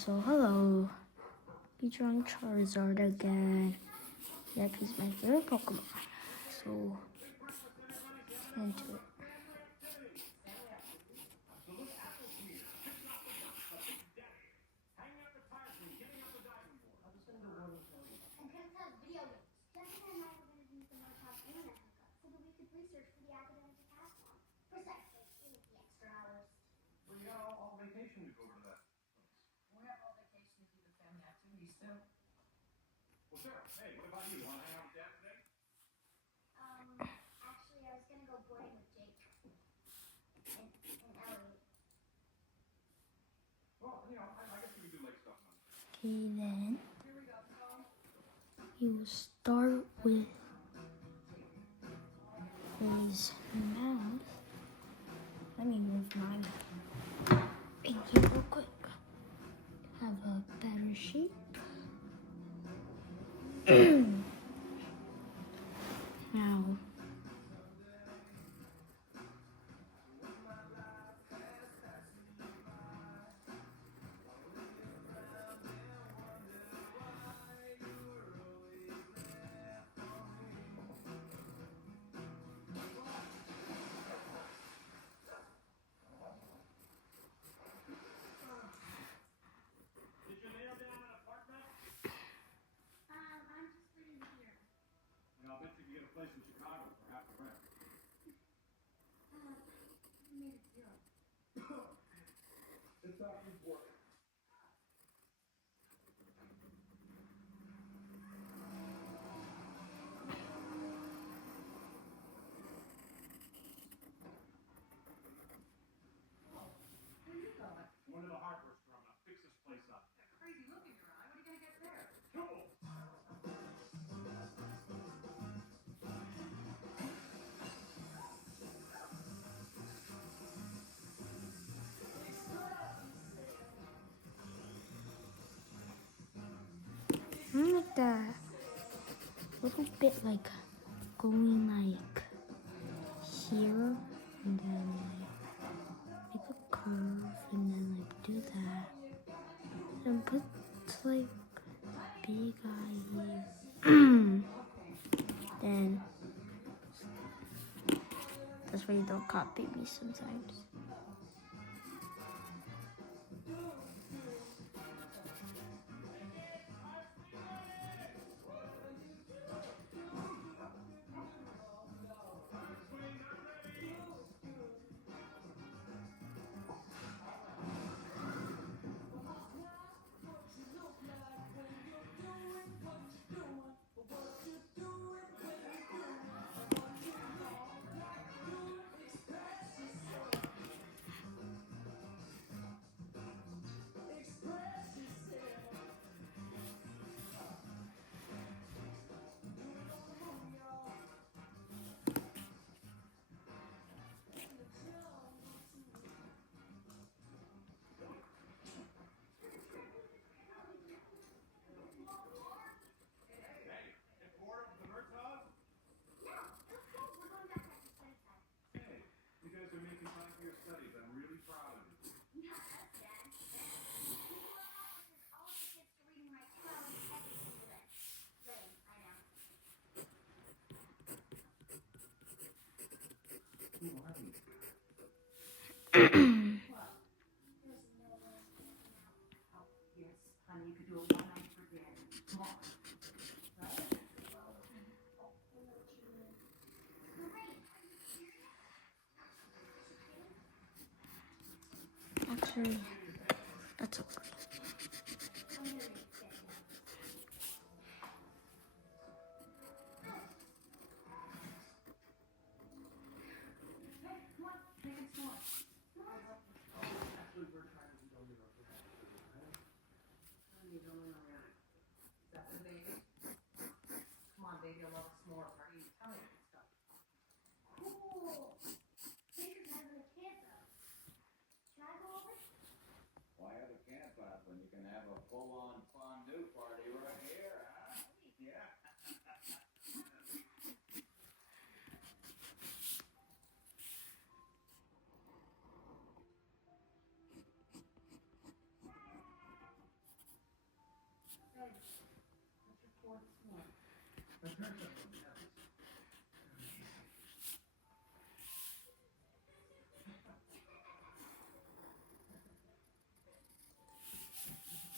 So hello, featuring Charizard again. Yep, he's my favorite Pokemon. So, let's get into it. Vacation to go over to that place. We have all vacation to do the family activities too. Well, Sarah, hey, what about you? Want to hang out with Dad today? Actually, I was gonna go boarding with Jake and Ellie. Well, I guess we could do lake stuff on. Okay, then Here we go. he will start with his mouth. Let me move mine. Thank you, real quick. Have a better shape. Now, Did you nail down an apartment? I'm just waiting here. I'll bet you can get a place in Chicago for half the rent. Made a deal. It's not important. Where are you going? Going to the hardware store. I'm gonna fix this place up. That crazy look in your eye. What are you gonna get there? Tools! I like that little bit like going like here and then like make a curve and then like do that and put like big eye here. Then that's why you don't copy me sometimes. You guys are making time for your studies. I'm really proud of you. Not us, Dad. You go out with all of the kids to reading like 2 hours every single day. Lame, I know. What? There's no way I'm getting out. Oh, yes, honey, you could do a one-night for Daddy. Come on. Right? I know what you mean. Great. Are you serious? Actually, that's okay. I'm gonna get it. Hey, come on, make it small. Actually, we're trying to go get our first. Honey, you don't know around. Is that the baby? Come on, baby, I love a s'more party. Tell me that stuff. Cool. Baker's having a camp though. Should I go over? Why have a camp out when you can have a full-on fondue party right here, huh? Yeah. That turns up the bells.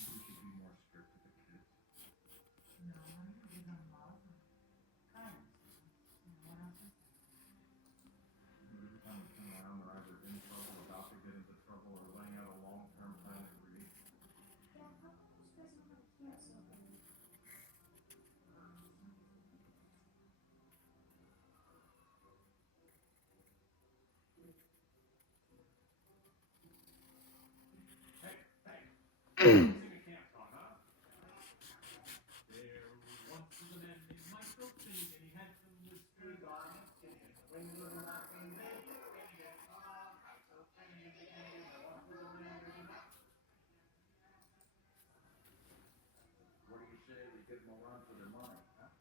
We should be more strict with the kids. No, I'm gonna give them love and kindness. You know, what else is there? Every time we turn around, they're either in trouble, about to get into trouble, or laying out a long-term plan to read. Dad, how come those guys don't have camp so early? Hey, hey! Sing a camp song, huh? There once was a man named Michael Finnegan. He had some whiskers on his chin. When he was knocking, there you Finnegan. Oh, Michael Finnegan, Finnegan. There once was a man named Michael. What do you say we give them a run for their money, huh?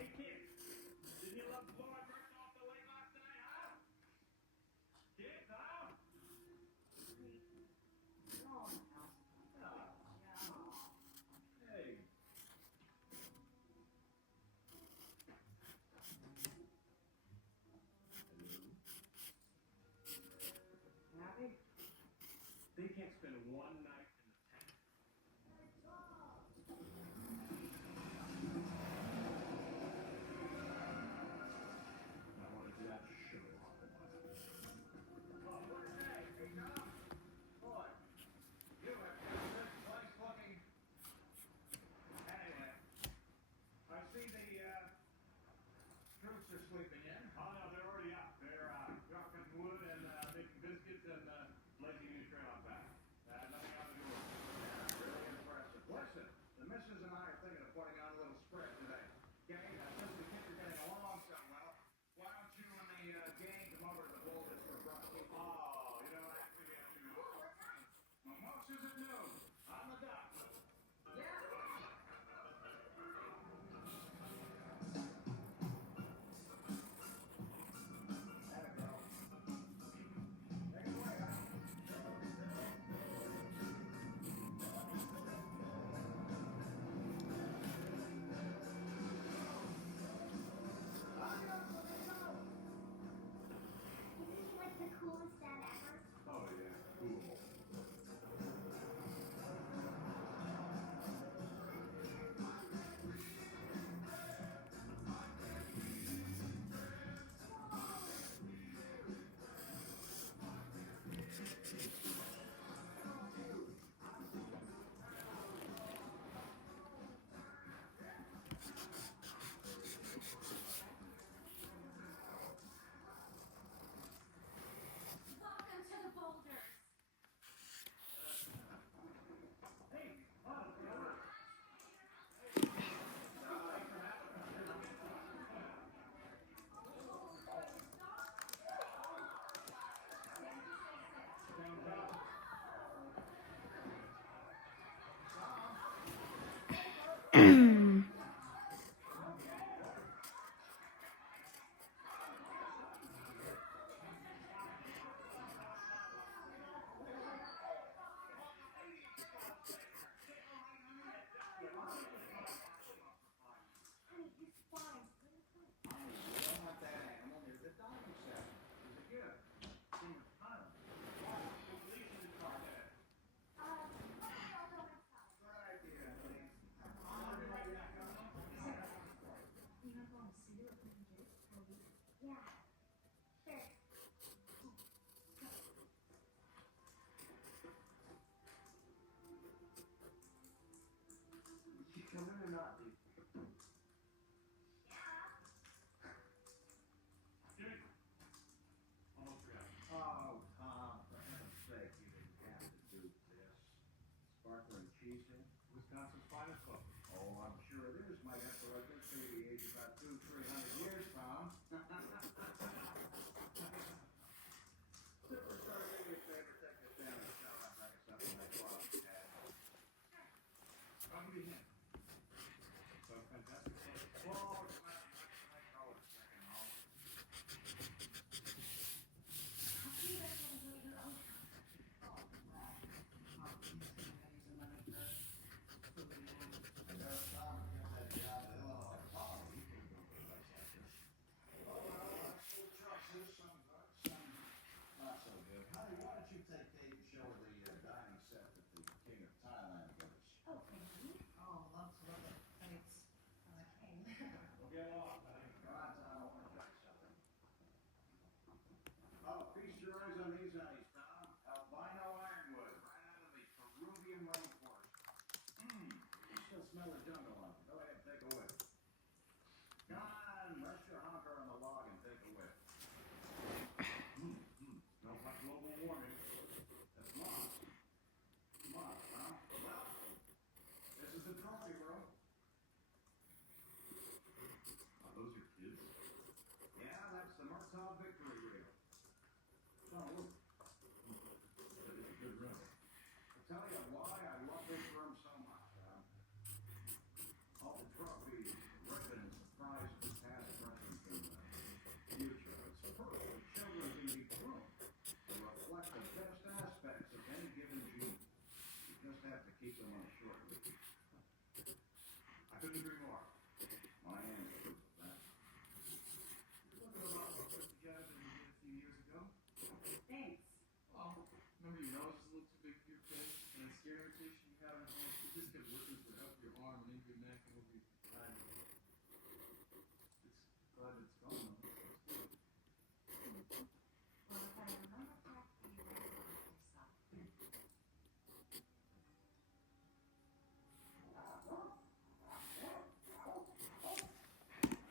Hey, kids! Didn't you love blowing bricks off the lake last night, huh? Kids, huh? We're all in the house. Hey. Happy? They can't spend one night in the tent. I want to do that sugar. Oh, what is that? Hey, Tom? Boy, you have got this place looking. Anyway, I see the troops are sleeping in. Oh, no, they're already up. They're chopping wood and making biscuits and blazing new trail out back. Nothing out of the door. Yeah, really impressive. Listen, the missus and I are thinking of putting on a little spread today. Okay, since the kids are getting along so well, why don't you and the gang come over to the Boulders for brunch? Oh, you know, actually we have to go. What time? Mimosas at noon, on the dot. or not, Dee? Jimmy, almost forgot. Oh, Tom, for heaven's sake, you didn't have to do this. Sparkling cheese in? Wisconsin's finest club. Oh, I'm sure it is. Might have to let this baby age about 200-300 years, Tom. Superstar, do me a favor, take this down and shower and bring us something like water. I'll give you a hand. So fantastic. Whoa, come on, I call it a second home. Not so good. Honey, why don't you take Kate and show her the dining set that the King of Thailand gave us? Oh, thank you. Oh, love to love it. Thanks. King. We'll get along, buddy. Come on, Tom, I want to try something. Oh, feast your eyes on these eyes, Tom. Albino ironwood, right out of the Peruvian rainforest. You still smell the jungle on it. Go ahead, take a whiff. Come on, rest your honker on the log and take a whiff. Smells like global warming. That's moss. Moss, Tom. This is the trophy room. Oh, those are kids. Yeah, that's the Murtaugh victory reel. So, look, That is a good run. I'll tell you why I love this room so much, Tom. All the trophies, ribbons, prizes, past, present, and future. It's perfect. Children can be groomed to reflect the best aspects of any given gene. You just have to keep them on a short leash. I couldn't agree more. My aunt approves of that. You're looking a lot more put together than you did a few years ago. Thanks. Well, remember your nose is a little too big for your face, and that skin irritation you had on your hands, you just kept working for help your arm and into your neck and over your side. It's glad it's gone though. It's good. Well, if I remember correctly, you were yourself.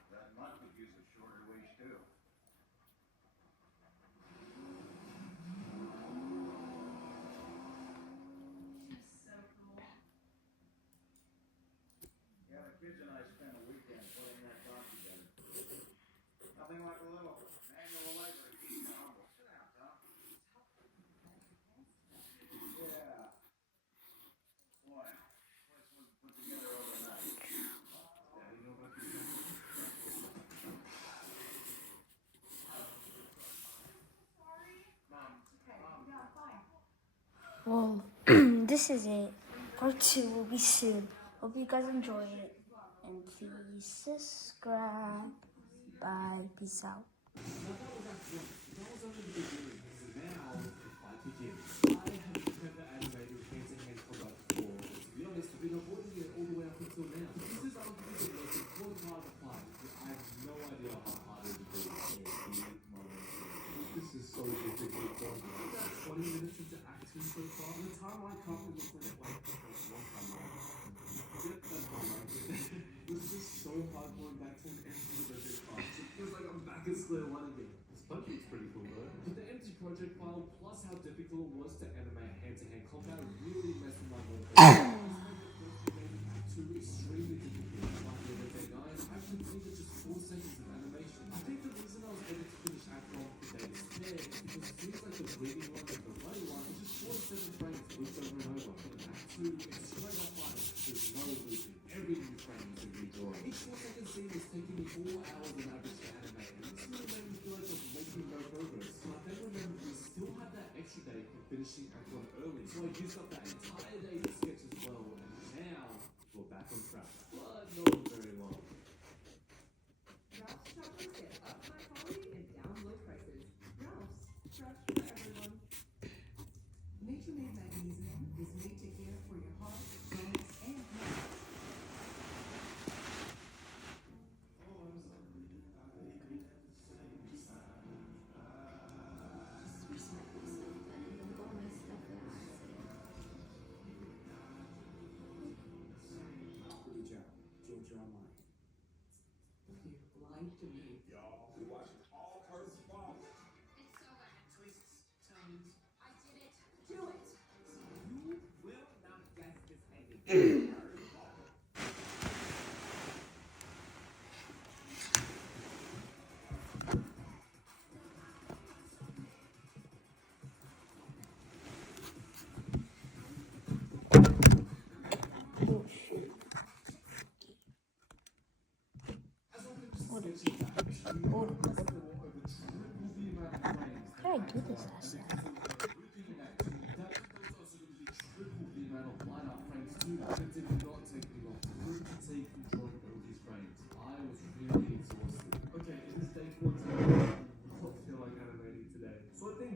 That mutt could use a shorter leash, too. She's so cool. Yeah, the kids and I spent a weekend putting that dog together. Nothing like a little manual labor to keep you humble. Sit down, Tom. Yeah. Boy, this was put together overnight. Daddy know about your family? Sorry. Mom, Okay. Yeah, fine. Well, this is it. Part 2 will be soon. Hope you guys enjoy it. And please subscribe. Bye. Peace out. That was only the beginning. Now, I begin. I have never animated hand-to-hand combat before. To be honest, I've been avoiding it all the way up until now. This is arguably the most important part of the fight. I have no idea how hard it will be. This is so difficult for me. About 20 minutes into Act 2 so far. The time I come to look at like one time it was just so hard going back to an empty project file. It feels like I'm back at square one again. This budget's pretty cool though. But the empty project file plus how difficult it was to animate hand-to-hand combat really messed with my mind. Act 2 extremely difficult. Like the other day, guys, I completed just 4 seconds of animation. I think the reason I was able to finish Act 1 the day is fair is because it seems like the breathing one and the running one is just 4 to 7 frames looped over and over. In Act 2, it's straight up fighting. There's no looping. Every new frame is a redraw. Each 4-second scene is taking me 4 hours on average to animate, and this really made me feel like I was making no progress. So I then remembered we still had that extra day for finishing Act 1 early, so I used up that entire day to sketch as well, and now we're back on track. But not very long. Ralph's shoppers get up high quality and down low prices. Ralph's, fresh for everyone. Nature Made Magnesium is made to care for your heart, bones, and mind. How did I do this last time?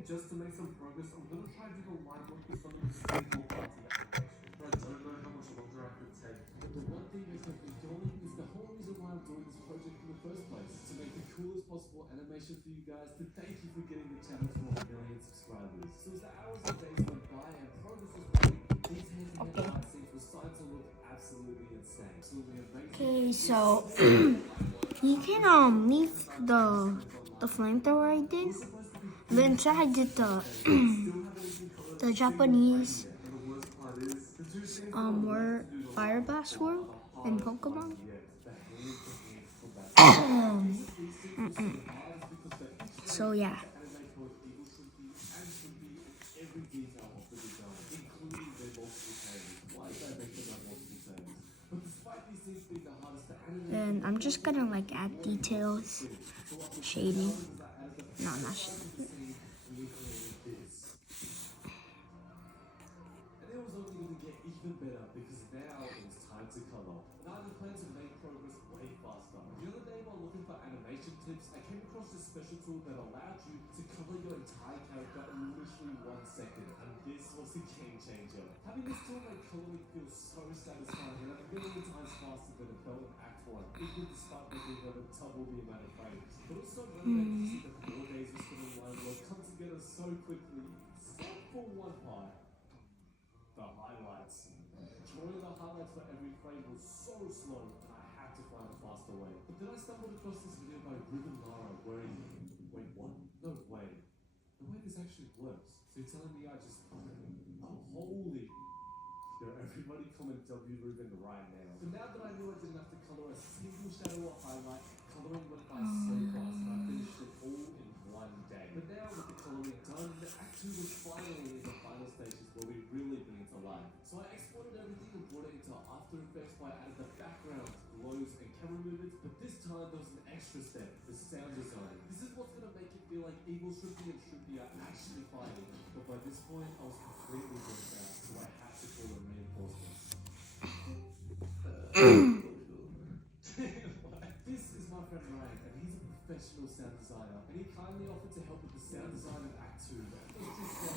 Just to make some progress, I'm gonna try to do the line work with some of the simple parts of the animation. But I don't know how much longer I can take. But the one thing that's kept me going is the whole reason why I'm doing this project in the first place. To make the coolest possible animation for you guys, to thank you for getting the channel to 1 million subscribers. So as the hours and days went by and progress was made, these hand-to-hand fight scenes were starting to look absolutely insane. Absolutely amazing. Okay, so you can leave the flamethrower I did. Then inside I did the Japanese word fire blast word in Pokemon. So yeah. And I'm just gonna like add details, shading. No, not shading. And it was only going to get even better because now it was time to color. And I had planned to make progress way faster. The other day while looking for animation tips, I came across this special tool that allowed you to color your entire character in literally 1 second. And this was a game changer. Having this tool made coloring feel so satisfying and a million times faster than it felt in Act 1, even despite making over double the amount of frames. But also motivating to see that 4 days of spending line work come together so quickly. Except for one part. The highlights. Drawing the highlights for every frame was so slow and I had to find a faster way. But then I stumbled across this video by Ruben Lara where he... Wait, what? No way. The way this actually works. So you're telling me I just... Oh, holy... Yo, everybody comment W Ruben right now. So now that I knew I didn't have to color a single shadow or highlight, coloring went by so fast and I finished it all in 1 day. But now with the coloring done, the Act 2 was finally in the final stages where we really bring it to life. So I exported everything and brought it into After Effects by adding the backgrounds, glows and camera movements, but this time there was an extra step, the sound design. This is what's going to make it feel like Evil Shrimpy and Shrimpy are actually fighting. But by this point I was completely burnt out, so I had to call in reinforcements. This is my friend Ryan, and he's a professional sound designer, and he kindly offered to help with the sound design of Act 2. Let's just say,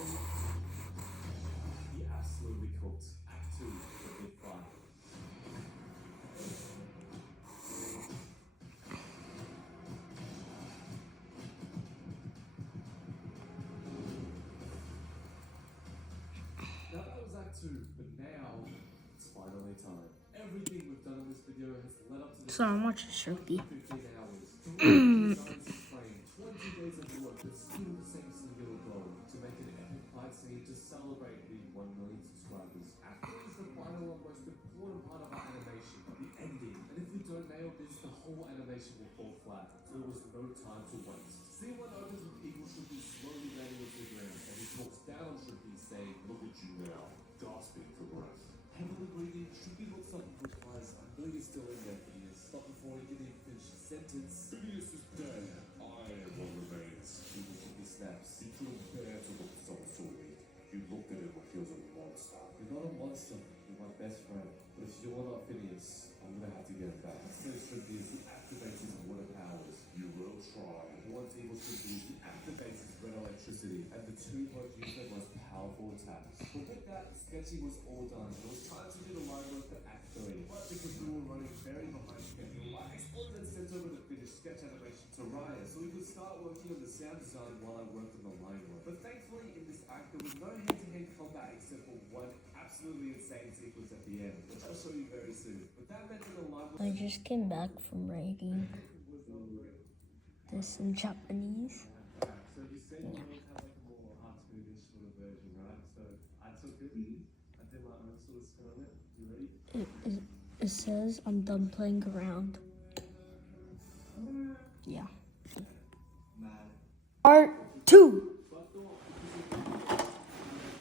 he absolutely cooked. Act 2 was a big fun. Now that was Act 2, but now it's finally time. Everything we've done in this video has led up to this. So I'm watching Shrimpy. 15 hours. 3 designs in frame, 20 days of work, but still the same singular goal to make an epic fight scene to celebrate the 1 million subscribers. After is the final and most important part of our animation, the ending. And if we don't nail this, the whole animation will fall flat. So there was no time to waste. Scene 1 opens with Evil Shrimpy slowly landing onto the ground, and he talks down on Shrimpy saying, "Look at you now, gasping for breath." Heavily breathing, Shrimpy looks up and replies, "I know you're still in there, Phineas." But before he can even finish the sentence, Phineas is dead. I am what remains. Evil Shrimpy snaps. He couldn't bear to look so weak. You looked at him like he was a monster. "You're not a monster, you're my best friend. But if you're not Phineas, I'm gonna have to get it back." Says Shrimpy as he activates his water powers. You will try. Once Evil Shrimpy activates his red electricity, and the two both use their most powerful attacks. But with that, sketching was all done. It was time to do the line work for Act 3. But because we were running very behind schedule, I exported and sent over the finished sketch animation to Ryan so we could start working on the sound design while I worked on the line work. But thankfully, in this act, there was no hand-to-hand combat except for one absolutely insane sequence at the end, which I'll show you very soon. But that meant that the line work I just came back from writing this in Japanese. So you said you always have like a more cartoonish sort of version, right? So I took it, I did my own sort of spin on it. You ready? It says I'm done playing around. Yeah. Part 2.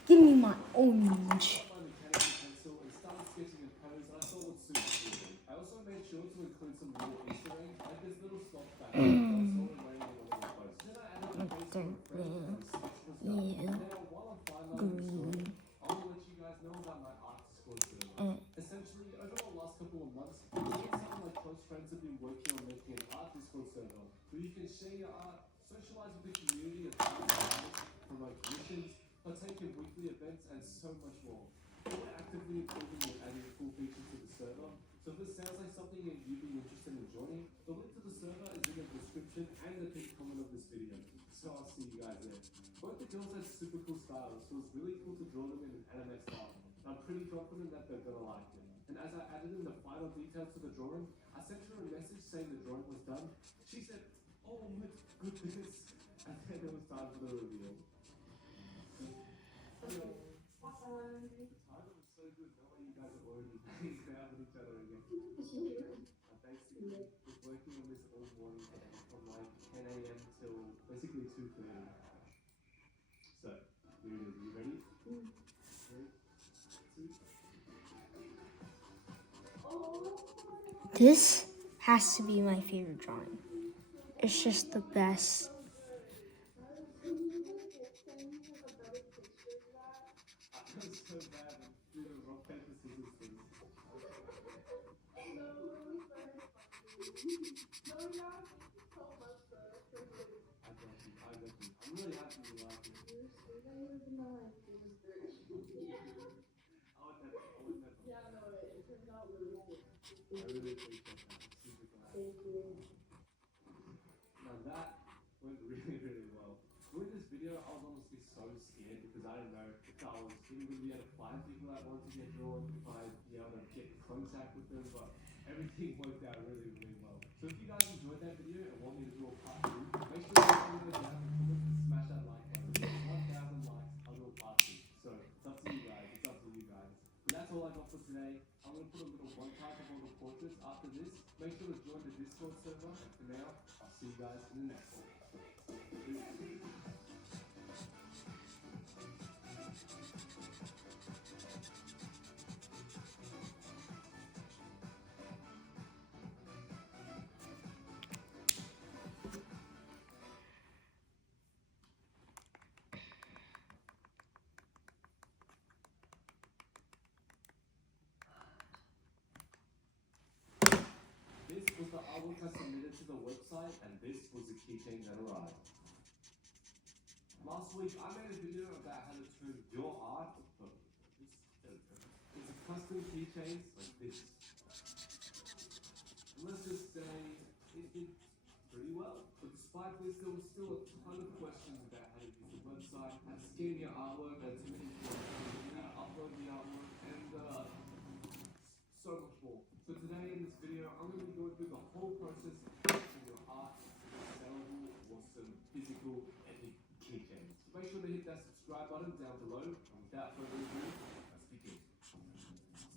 Give me my orange. My mechanical pencil and started sketching a pose that I thought would suit the video. I also made sure to include some little Easter eggs, like this little stop back that I saw it wearing in one of the posts. Then I added a face for a friend and the sketch was done. Yeah. Now, while I'm finalizing the story, I want to let you guys know about my art Discord server. Essentially, over the last couple of months, me and some of my close friends have been working on making an art Discord server where you can share your art, socialize with the community of artists, promote commissions, partake in weekly events, and so much more. We're actively improving and adding cool features to the server, so if it sounds like something that you'd be interested in joining, the link to the server is in the description and the pinned comment of this video, so I'll see you guys there. Both the girls had super cool styles, so it's really cool to draw them in an anime style, and I'm pretty confident that they're gonna like it. And as I added in the final details to the drawing, I sent her a message saying the drawing was done. She said, "Oh my goodness," and then it was time for the reveal. The title is so good, no way you guys are already hanging out with each other again. I basically was working on this all morning today, from like 10 a.m. till basically 2:30. So, here it is. You ready? 3, 2. This has to be my favorite drawing. It's just the best. I feel so bad and do the rock, paper, scissors thing. I got you. I'm really happy you like it. I would never. I really appreciate that. I'm super glad. Now that went really well. During this video, I was honestly so scared because I didn't know if I was even going to be able to find people that wanted to get drawn, if I'd be able to get in contact with them, but everything worked out really well. So if you guys enjoyed that video and want me to do a part 2, make sure to let me know down in the comments and smash that like button. 1,000 likes, I'll do a part 2. So it's up to you guys, But that's all I got for today. I'm going to put a little montage of all the portraits after this. Make sure to join the Discord server, and for now, I'll see you guys in the next one. This was the artwork I submitted to the website, and this was the keychain that arrived. Last week, I made a video about how to turn your art into custom keychains like this. And let's just say it did pretty well. But despite this, there was still a ton of questions about how to use the website, how to scan your artwork, how to turn it into how to upload the artwork, and so much more. So today in this video, I'm going to be going through the whole process of making your art into sellable, awesome, physical, epic keychains. So make sure to hit that subscribe button down below, and without further ado, let's begin.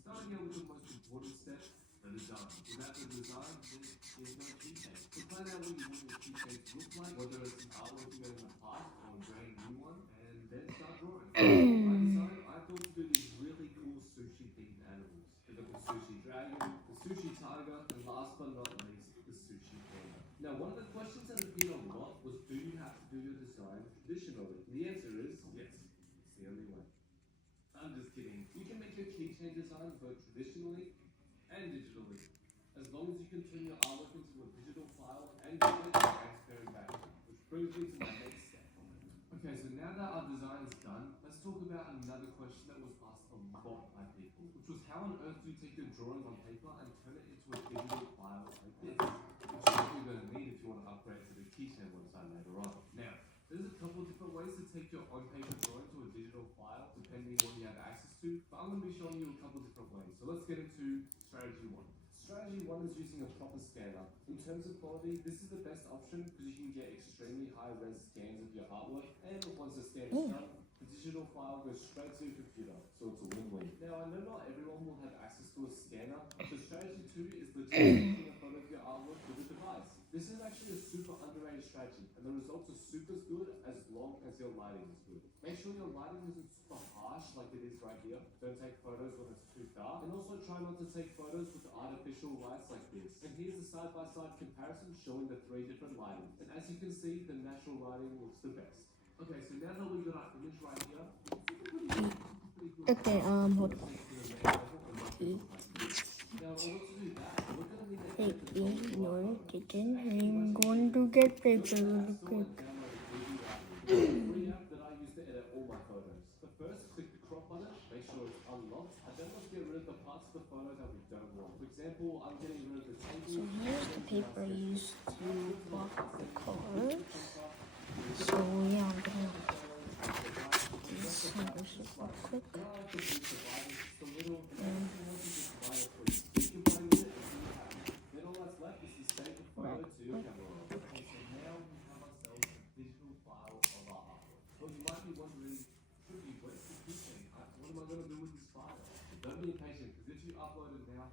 Starting out with the most important step, the design. Without the design, there's no keychain. So plan out what you want your keychain to look like, whether it's an artwork you made in the past or a brand new one, and then start drawing. My design, I thought to do these really cool sushi-themed animals. The sushi dragon, the sushi tiger, and last but not least, the sushi panda. Now, one of the questions that appeared a lot was, do you have to do your design traditionally? And the answer is yes. It's the only way. I'm just kidding. You can make your keychain designs both traditionally and digitally, as long as you can turn your artwork into a digital file and give it a transparent background. Which brings me to my next step. Okay, so now that our design is done, let's talk about another question that was asked a lot by people, which was how on earth do you take your drawing on paper and turn it into a digital file like this? Which is what you're going to need if you want to upgrade to the keychain website later on. Now, there's a couple different ways to take your on-paper drawing to a digital file, depending on what you have access to, but I'm going to be showing you a couple different ways. So let's get into strategy 1. Strategy 1 is using a proper scanner. In terms of quality, this is the best option because you can get extremely high-res scans of your artwork, and once the scan is done, the digital file goes straight to your computer, so it's a win-win. Now, I I know not everyone will have access to a scanner, so strategy 2 is legit taking a photo of your artwork with a device. This is actually a super underrated strategy, and the results are super good as long as your lighting is good. Make sure your lighting isn't super harsh like it is right here. Don't take photos when it's too dark, and also try not to take photos with artificial lights like this. And here's a side-by-side comparison showing the 3 different lighting. And as you can see, the natural lighting looks the best. Okay, so now that we've got our image right here, Okay, hold on. now, in order to do that, we're going to need to Hey, ignore kitchen. I'm going to get paper really quick. free app that I use to edit all my photos. But first, click the crop button, make sure it's unlocked, and then let's get rid of the parts of the photo that we don't want. For example, I'm getting rid of the table. So here's the paper I used to block the colors. So yeah, I'm gonna do this real quick. Then all that's left is to save the photo to your camera. Okay, so now we have ourselves a digital file of our artwork. Well, you might be wondering, Tricky, where's the keychain? What am I going to do with this file? Don't be impatient, because if you upload it now,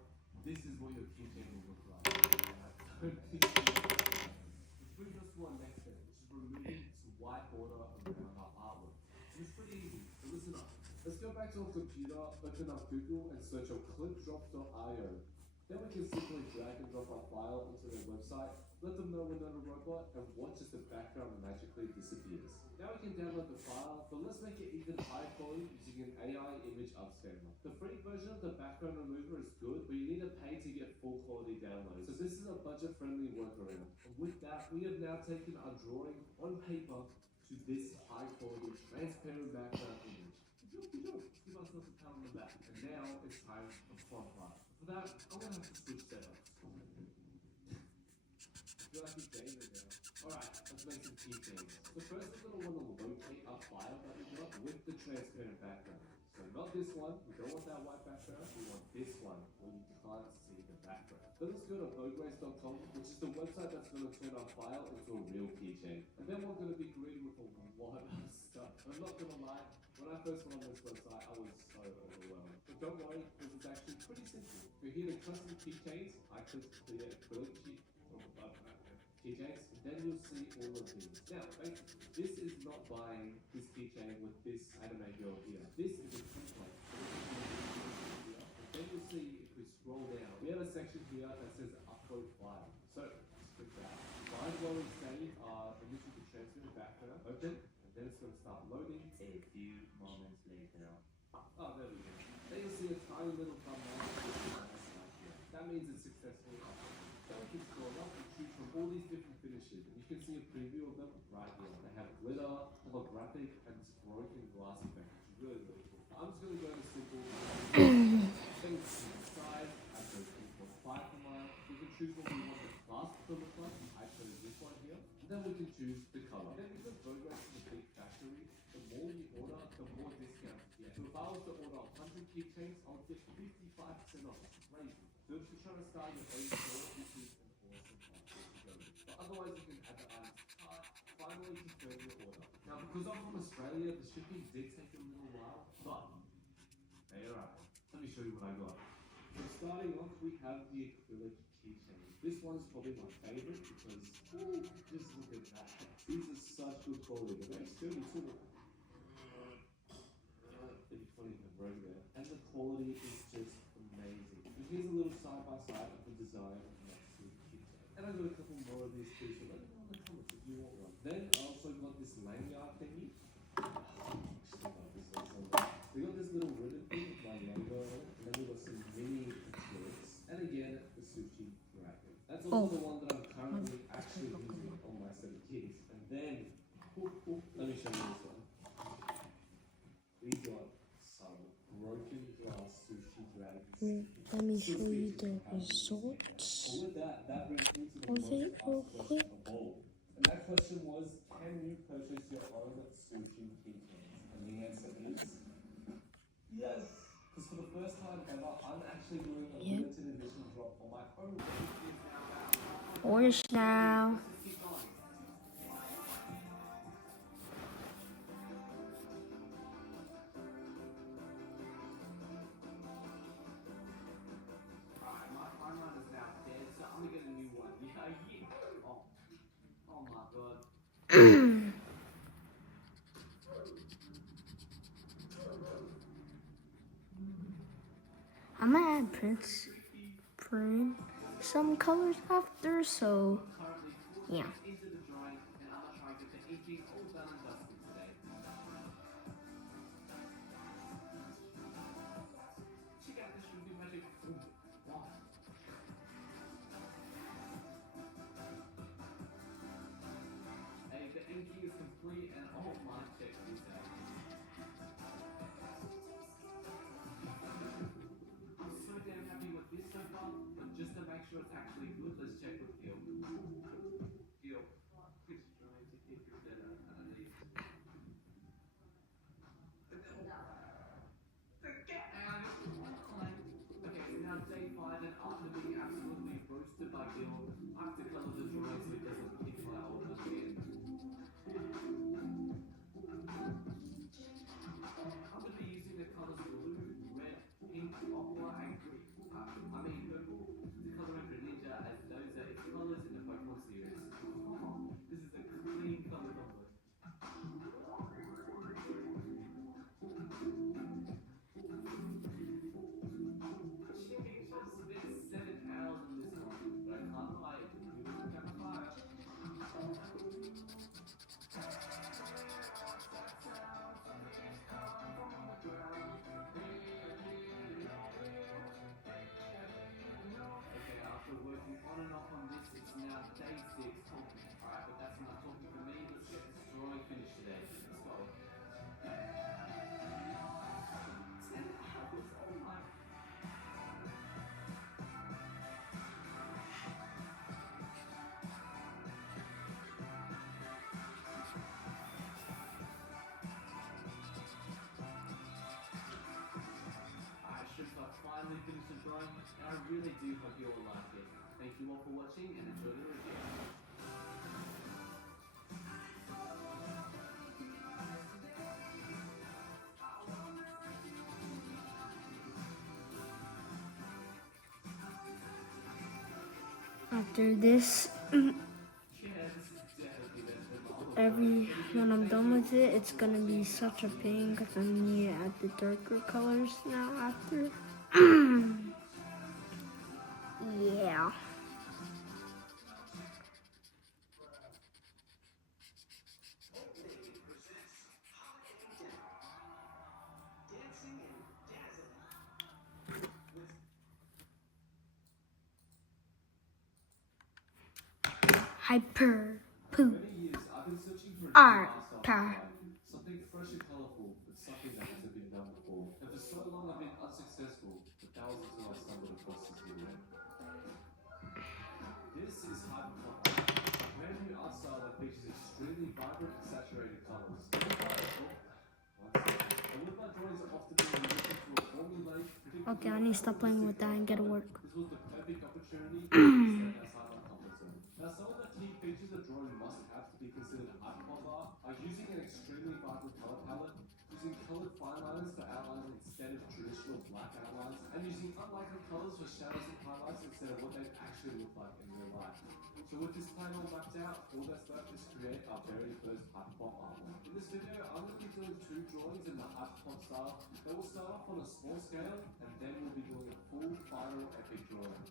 this is what your keychain will look like. Don't be impatient. Which brings us to our next step, which is removing some white border around our artwork. And it's pretty easy, so listen up. Let's go back to our computer, open up Google, and search for clipdrop.io. Then we can simply drag and drop our file into their website, let them know we're not a robot, and watch as the background magically disappears. Now we can download the file, but let's make it even higher quality using an AI image upscaler. The free version of the background remover is good, but you need to pay to get full quality downloads. So this is a budget-friendly workaround. And with that, we have now taken our drawing on paper to this high-quality, transparent background image. Good job. Let's give ourselves a pat on the back. And now it's time for fun part. For that, I'm gonna have to switch setups. I feel like it's David now. Alright, let's make some key things. So first we're gonna want to locate our file that we got with the transparent background. So not this one, we don't want that white background, we want this one where you can't see the background. Then let's go to bograce.com, which is the website that's gonna turn our file into a real keychain. And then we're gonna be creating with a lot of stuff. I'm not gonna lie, when I first went on this website, I was so overwhelmed. But don't worry, because it's actually pretty simple. We're here to custom keychains. I click clear acrylic keychains, and then you'll see all of these. Now, basically, this is not buying this keychain with this anime girl here. This is a template. And then you'll see, if we scroll down, we have a section here that says upload file. So, just click that. Find where we save our initial to transfer background, open, and then it's going to start loading. A few moments later. Oh, there we go. Then you'll see a tiny little thumbnail. That means it's successfully uploaded. Then we can scroll up and choose from all these different finishes. And you can see a preview of them right here. They have glitter, holographic, and this broken glass effect, which is really, really cool. I'm just going to go to simple. Then size, I chose 2.5 for mine. We can choose what we want the clasp to look like. I chose this one here. And then we can choose the color. Then because Bograce is a big factory, the more you order, the more discounts you get. So if I was to order 100 keychains, I would get 55% off. It's crazy. So if you're trying to start your own store, this is an awesome place to go. But otherwise, you can add the items to cart. Finally, confirm your order. Now, because I'm from Australia, the shipping did take a little while, but they arrived. Let me show you what I got. So starting off, we have the acrylic keychain. This one's probably my favorite because, just look at that. These are such good quality. They're very sturdy too. Pretty funny the road there. And the quality is just amazing. And here's a little side-by-side of the design next to the keychain. And I got a couple more of these too, so let me know in the comments if you want one. Then I also got this lanyard thingy. I love this one so much. We got this little ribbon thing with my logo on it, and then we got some mini acrylics. And again, the sushi dragon. That's also the one that I'm currently actually using on my set of keys. And then, let me show you this one. We got some broken glass sushi dragons. Let me show you the results And with that, that brings me to the of most it real asked quick. question of all. And that question was, can you purchase your own sushi keychains? And the answer is yes. Because for the first time ever, I'm actually doing a limited edition drop on my own. Orange now. Keep going. I'm gonna add print some colors after, so Currently 4 yeah. drones into the drawing, and I'm gonna try and get the inking all done and dusted today. Check out this review magic. Ooh, wow. Hey, the inking is complete, and oh my, check this out. I'm so damn happy with this so far, but just to make sure it's actually good, let's check with Gil. Gil, which drawing technique is better underneath? Get out of line. Okay, so now day 5, and after being absolutely roasted by Gil, I have to color the drawing so it doesn't pick my old one again. I'm going to be using the colors blue, red, pink, aqua, and green. Purple, to color in Greninja, as those are its colors in the Pokemon series. This is a clean color combo. Chippy just spent 7 hours on this one, but I can't lie, it was kind of fire. Okay, after working on and off on this, it's now day 6. Alright, but that's enough talking for me. Let's get this drawing finished today. Let's go. 10 hours, oh my. Alright, Shoots, I finally finished the drawing, and I really do hope you all like it. Thank you all for watching, and enjoy the review. After this, Yeah, this is definitely better than my other drawing. when I'm done with it, it's gonna be such a pain because I need to add the darker colors now after. Yeah. Hyper For poop. many years, I've been searching for a new Art art style to power. try. Something fresh and colorful, but something that hasn't been done before. And for so long, I've been unsuccessful, but that was until I stumbled across this video. This is Hyperpop Art, a brand new art style that features extremely vibrant and saturated colors. And with my drawings are often being looking to a formulaic, predictable, Okay, I need to stop playing with that and get to work. this was the perfect opportunity to stand outside my comfort zone. Now, some of the key features a drawing must have to be considered hyperpop art are using an extremely vibrant color palette, using colored fine liners for outlining instead of traditional black outlines, and using unlikely colors for shadows and highlights instead of what they actually look like in real life. So with this plan all mapped out, all that's left is create our very first hyperpop artwork. In this video, I'm going to be doing 2 drawings in the hyperpop style that will start off on a small scale, and then we'll be doing a full final epic drawing.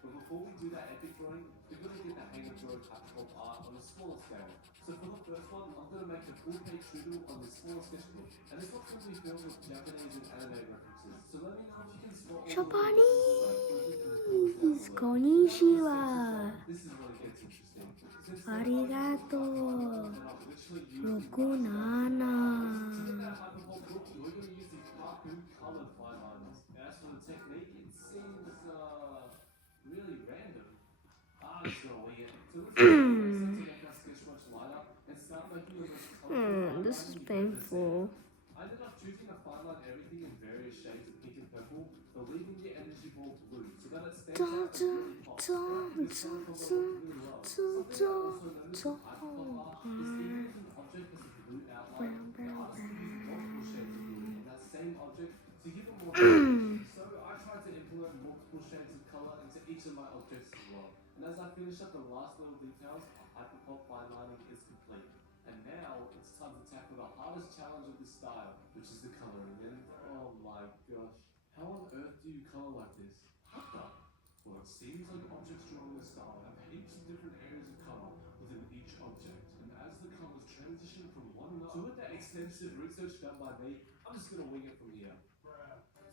But before we do that epic drawing, we're going to get the hang of drawing hyperpop art on a smaller scale. So for the first one, I'm going to make a full page doodle on this smaller sketchbook. And this one's going to be filled with Japanese and anime references. So let me know if you can spot all Japanese. Konnichiwa. This is when it gets interesting. Since Arigato. Rokunana. hyperpop book, we're going to use these cartoon colored fine liners. And as for the technique, it seems really random. I'm just gonna wing it. So let's make our sketch much lighter and start making the most colorful This is painful. I ended up choosing to fine line everything in various shades of pink and purple, but leaving the energy ball blue so that it stands out and really pops. This color combo worked really well. Something I also noticed with hyperpop art is even if an object has a blue outline, the artist can use multiple shades of blue on that same object to give it more depth. So I tried to implement multiple shades of color into each of my objects as well. And as I finish up the last little details, our hyperpop fine lining is complete. And now it's time to tackle the hardest challenge of this style, which is the coloring. And oh my gosh, how on earth do you color like this? What the? Well, it seems like objects drawn in this style have heaps of different areas of color within each object. And as the colors transition from one another, so with that extensive research done by me, I'm just gonna wing it from here.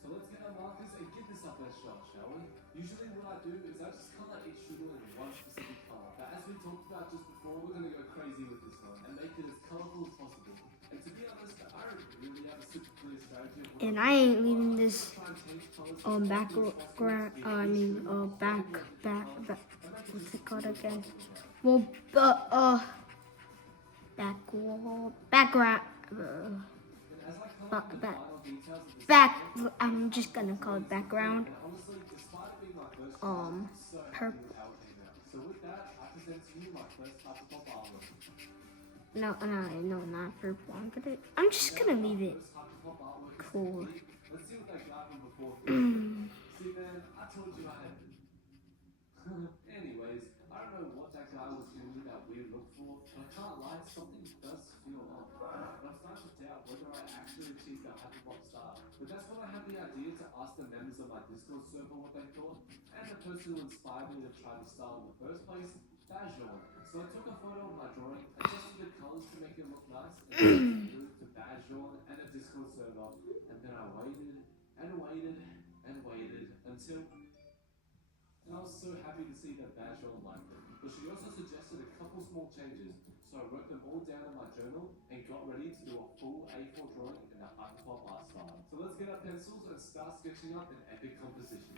So let's get our markers and give this our best shot, shall we? Usually what I do is I just color each doodle in one specific color. But as we talked about just before, we're gonna go crazy with this one and make it as colorful as possible. And to be honest, I don't really have a super clear strategy of what And I'm I ain't leaving this try and change colors background. I mean, back. What's it called again? Well, background. Back. I'm just gonna call it background. Purple. So with that, I present to you my first type of pop artwork. No, not purple. I'm just gonna leave it cool. Let's see what that guy from before thinks. See, man, I told you I had. Anyways, I don't know what that guy was giving me that weird look for, but I can't lie, something does feel off. But I'm starting to doubt whether I actually achieved that hyperpop style. But that's when I had the idea to ask the members of my Discord server what they thought, and the person who inspired me to try the style in the first place, Bajon. So I took a photo of my drawing, adjusted the colors to make it look nice, and sent it to Bajon and the Discord server, and then I waited and waited and waited until. And I was so happy to see that Bajon liked it. But she also suggested a couple small changes, so I wrote them all down in my journal and got ready to do a full A4 drawing in the hyperpop art style. So let's get our pencils and start sketching up an epic composition.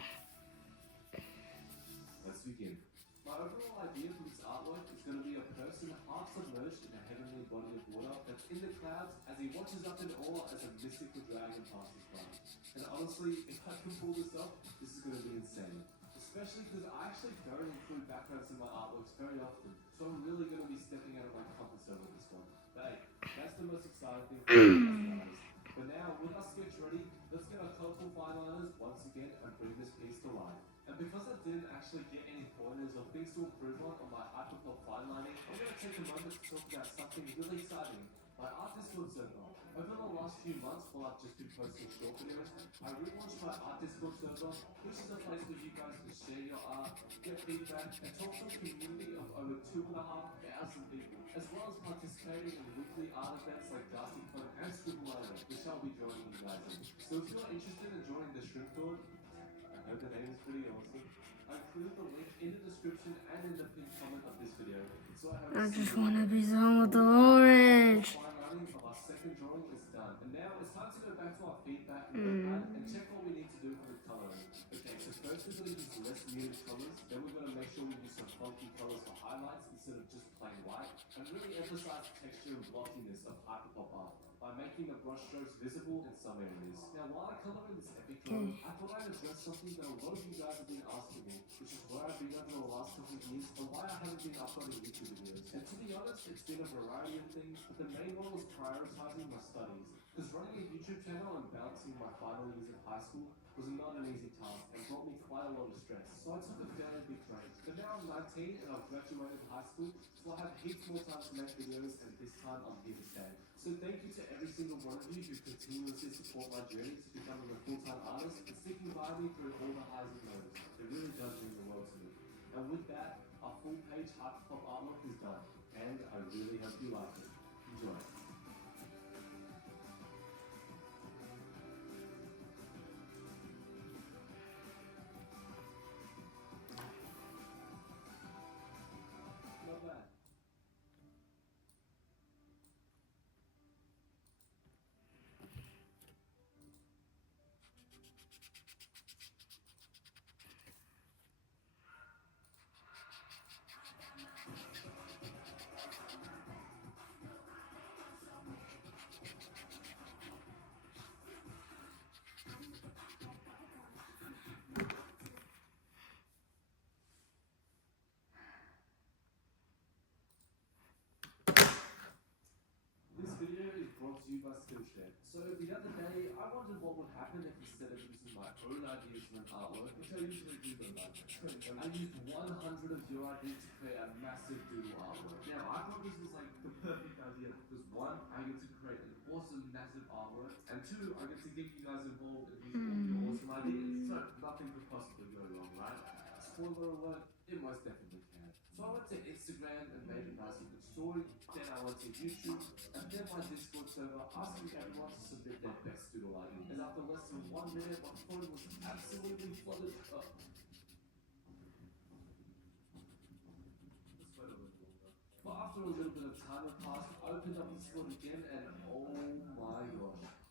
Let's begin. My overall idea for this artwork is going to be a person half submerged in a heavenly body of water that's in the clouds as he watches up in awe as a mystical dragon passes by. And honestly, if I can pull this off, this is going to be insane. Especially because I actually don't include backgrounds in my artworks very often, so I'm really going to be stepping out of my comfort zone with this one. But hey, that's the most exciting thing for me as an artist. But now, with our sketch ready, let's get our colourful fine liners once again and bring this piece to life. And because I didn't actually get any pointers or things to improve on my hyperpop fine lining, I'm going to take a moment to talk about something really exciting, my art Discord server. Over the last few months, while I've just been posting short videos, I relaunched my art Discord server, which is a place where you guys can share your art, get feedback, and talk to a community of over 2,500 people, as well as participating in weekly art events like DarcyCon and Scribbler, which I'll be joining you guys in. So if you're interested in joining the Shrimp Tour, I hope the name is pretty awesome. I included the link in the description and in the pinned comment of this video. So I just want to be done with the orange. Fine lining of our second drawing is done. And now it's time to go back to our feedback and check what we need to do for the coloring. Okay, so first we're going to use less muted colors. Then we're going to make sure we use some funky colors for highlights instead of just plain white. And really emphasize the texture and blockiness of hyperpop art by making the brush strokes visible in some areas. Now, while I color in this epic drawing, I thought I'd address something that a lot of you guys have been asking me, which is where I've been over the last couple of years and why I haven't been uploading YouTube videos. And to be honest, it's been a variety of things, but the main one was prioritizing my studies. Because running a YouTube channel and balancing my final years of high school was not an easy task and brought me quite a lot of stress. So I took a fairly big break. But now I'm 19 and I've graduated high school, so I have heaps more time to make videos, and this time I'm here to stay. So thank you to every single one of you who continuously support my journey to becoming a full-time artist and sticking by me through all the highs and lows. It really does mean the world to me. And with that, our full-page hyperpop artwork is done, and I really hope you like it. Enjoy. Not bad. to you by Skillshare. So the other day, I wondered what would happen if instead of using my own ideas for an artwork, which I usually do them like, and I used 100 of your ideas to create a massive doodle artwork. Now, I thought this was like the perfect idea because one, I get to create an awesome, massive artwork, and two, I get to get you guys involved and use all your awesome ideas. So nothing could possibly go wrong, right? Spoiler alert, it most definitely can. So I went to Instagram and made a nice looking story, then I went to YouTube, and then my Discord server asking everyone to submit their best doodle ideas. And after less than 1 minute, my phone was absolutely flooded. Let's wait a little longer. But after a little bit of time had passed, I opened up Discord again, and oh my gosh.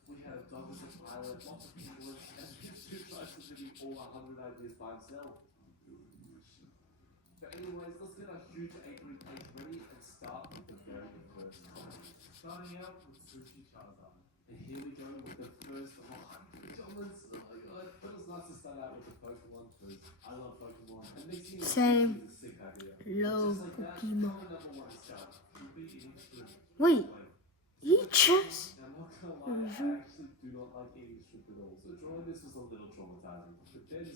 We had a dog as a pilot, lots of penguins, and this dude tried submitting all 100 ideas by himself. But anyways, let's get our huge A3 page ready and start with the very first one. Starting out with Sushi Charizard. And here we go with the first 100 dollars. Oh my god. But it's nice to start out with the Pokemon because I love Pokemon. And mixing it Same. is a sick idea. Love Just like that, Pokemon. number one start. You'll be eating shrimp. Wait, he just. I'm not gonna lie, I actually do not like eating shrimp at all. So drawing this was a little traumatizing. But then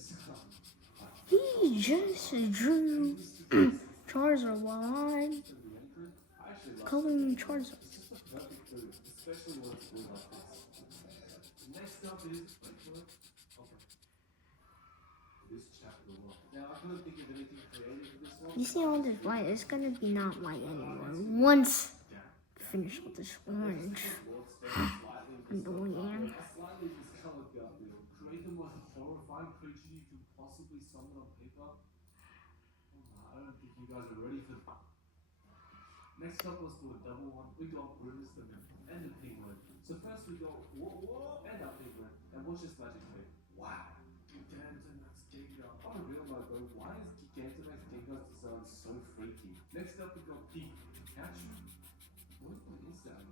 He just drew Charizard while I'm coloring Charizard. it's just the perfect food, especially when it's blue like this. Next up is this chapter one. Now I couldn't think of anything creative for this one. You see all this white, it's gonna be not white anymore. Once I finish with this orange. I'm going in. A slightly discolored Garfield. Create the most horrifying creature you can possibly summon on paper. I don't think you guys are ready for that. Next up, let's do a double one. We got Brutus the Myth and the Penguin. So first we got whoa and our Penguin. And watch this magic trick. Wow. Gigantamax Gengar. On a real note though, why is Gigantamax Gengar's design so freaky? Next up we got Pikachu. What is that?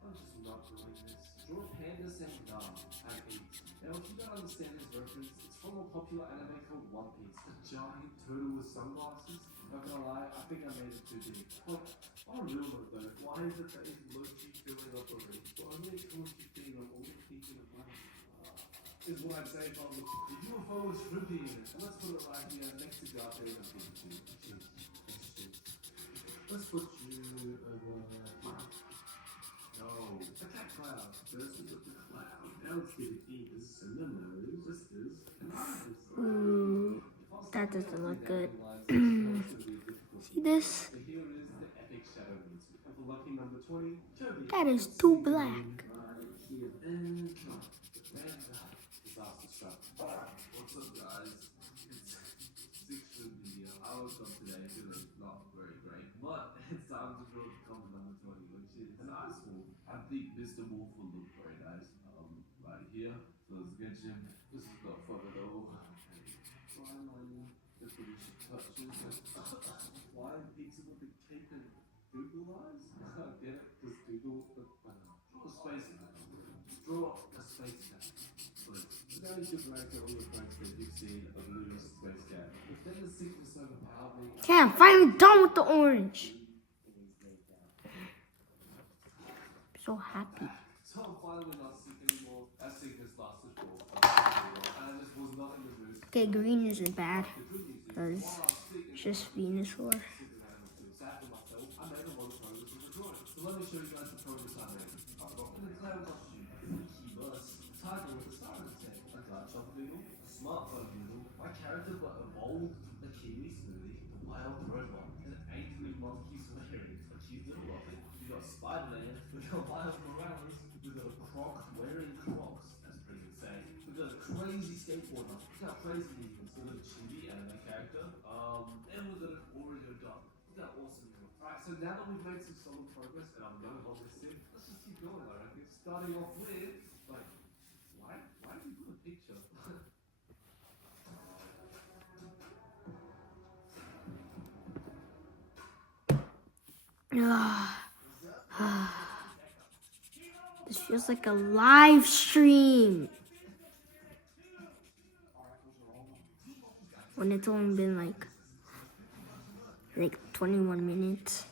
I'm just not doing this. Draw a panda saying nah, and eat. Now if you don't understand this reference, it's from a popular anime called One Piece. A giant turtle with sunglasses. Not gonna lie, I think I made it too big. But on a real note though, why is it that it's low-key filling up already? But only it comes to being on all the pink in the money. Is what I'd say if I was the UFO is shrimpy in it. And let's put it right here next to Garfield and Pikachu. Let's put you over. No, a cat cloud versus a cloud. Now let's get the ears and the nose, whiskers, and eyes. Ooh, that doesn't look good. See this? Here is the epic shadow music. And for lucky number 20, Kirby. That is too black. Here and disaster strap. What's up, guys? It's 6 video. I was up today feeling not very great, but it's time to draw comment number 20, which is an ice wolf. I think Mr. Wolf will look very nice. Right here. So let's get him. This is not fun at all. Finally, the producer touches. Why pizza with the cape and Google eyes? Get it? Because Google. Draw a space. Draw a space cat. Now you should rank all the friends that you've seen of Louis Space Cat. But then the sickness overpowered me. Okay, I'm finally done with the orange. I'm so happy. So I'm finally not sick anymore. That sickness lasted for and this was not in the mood. Okay, green isn't bad. The good news is, Because while I'm sick it's just Venusaur. sad for myself, I made a lot of progress with the drawing. So let me show you guys the progress I made. I've got an clown costume, a key bus, a tiger with a siren tag, a guard shopper beetle, a smartphone beetle, my character got evolved, a kiwi smoothie, a wild robot, an angry monkey swearing, a cute little rocket. We got Spider-Man, we got Miles Morales, we got a croc wearing Crocs. That's pretty insane. We got a crazy skateboarder. Look how crazy he is. We got a chibi anime character. And we got an Oreo dog. Look how awesome he is. Alright, so now that we've made some solid progress and I'm no longer sick, let's just keep going, I reckon. Starting off with, like, why did you put a picture? This feels like a live stream. When it's only been like 21 minutes.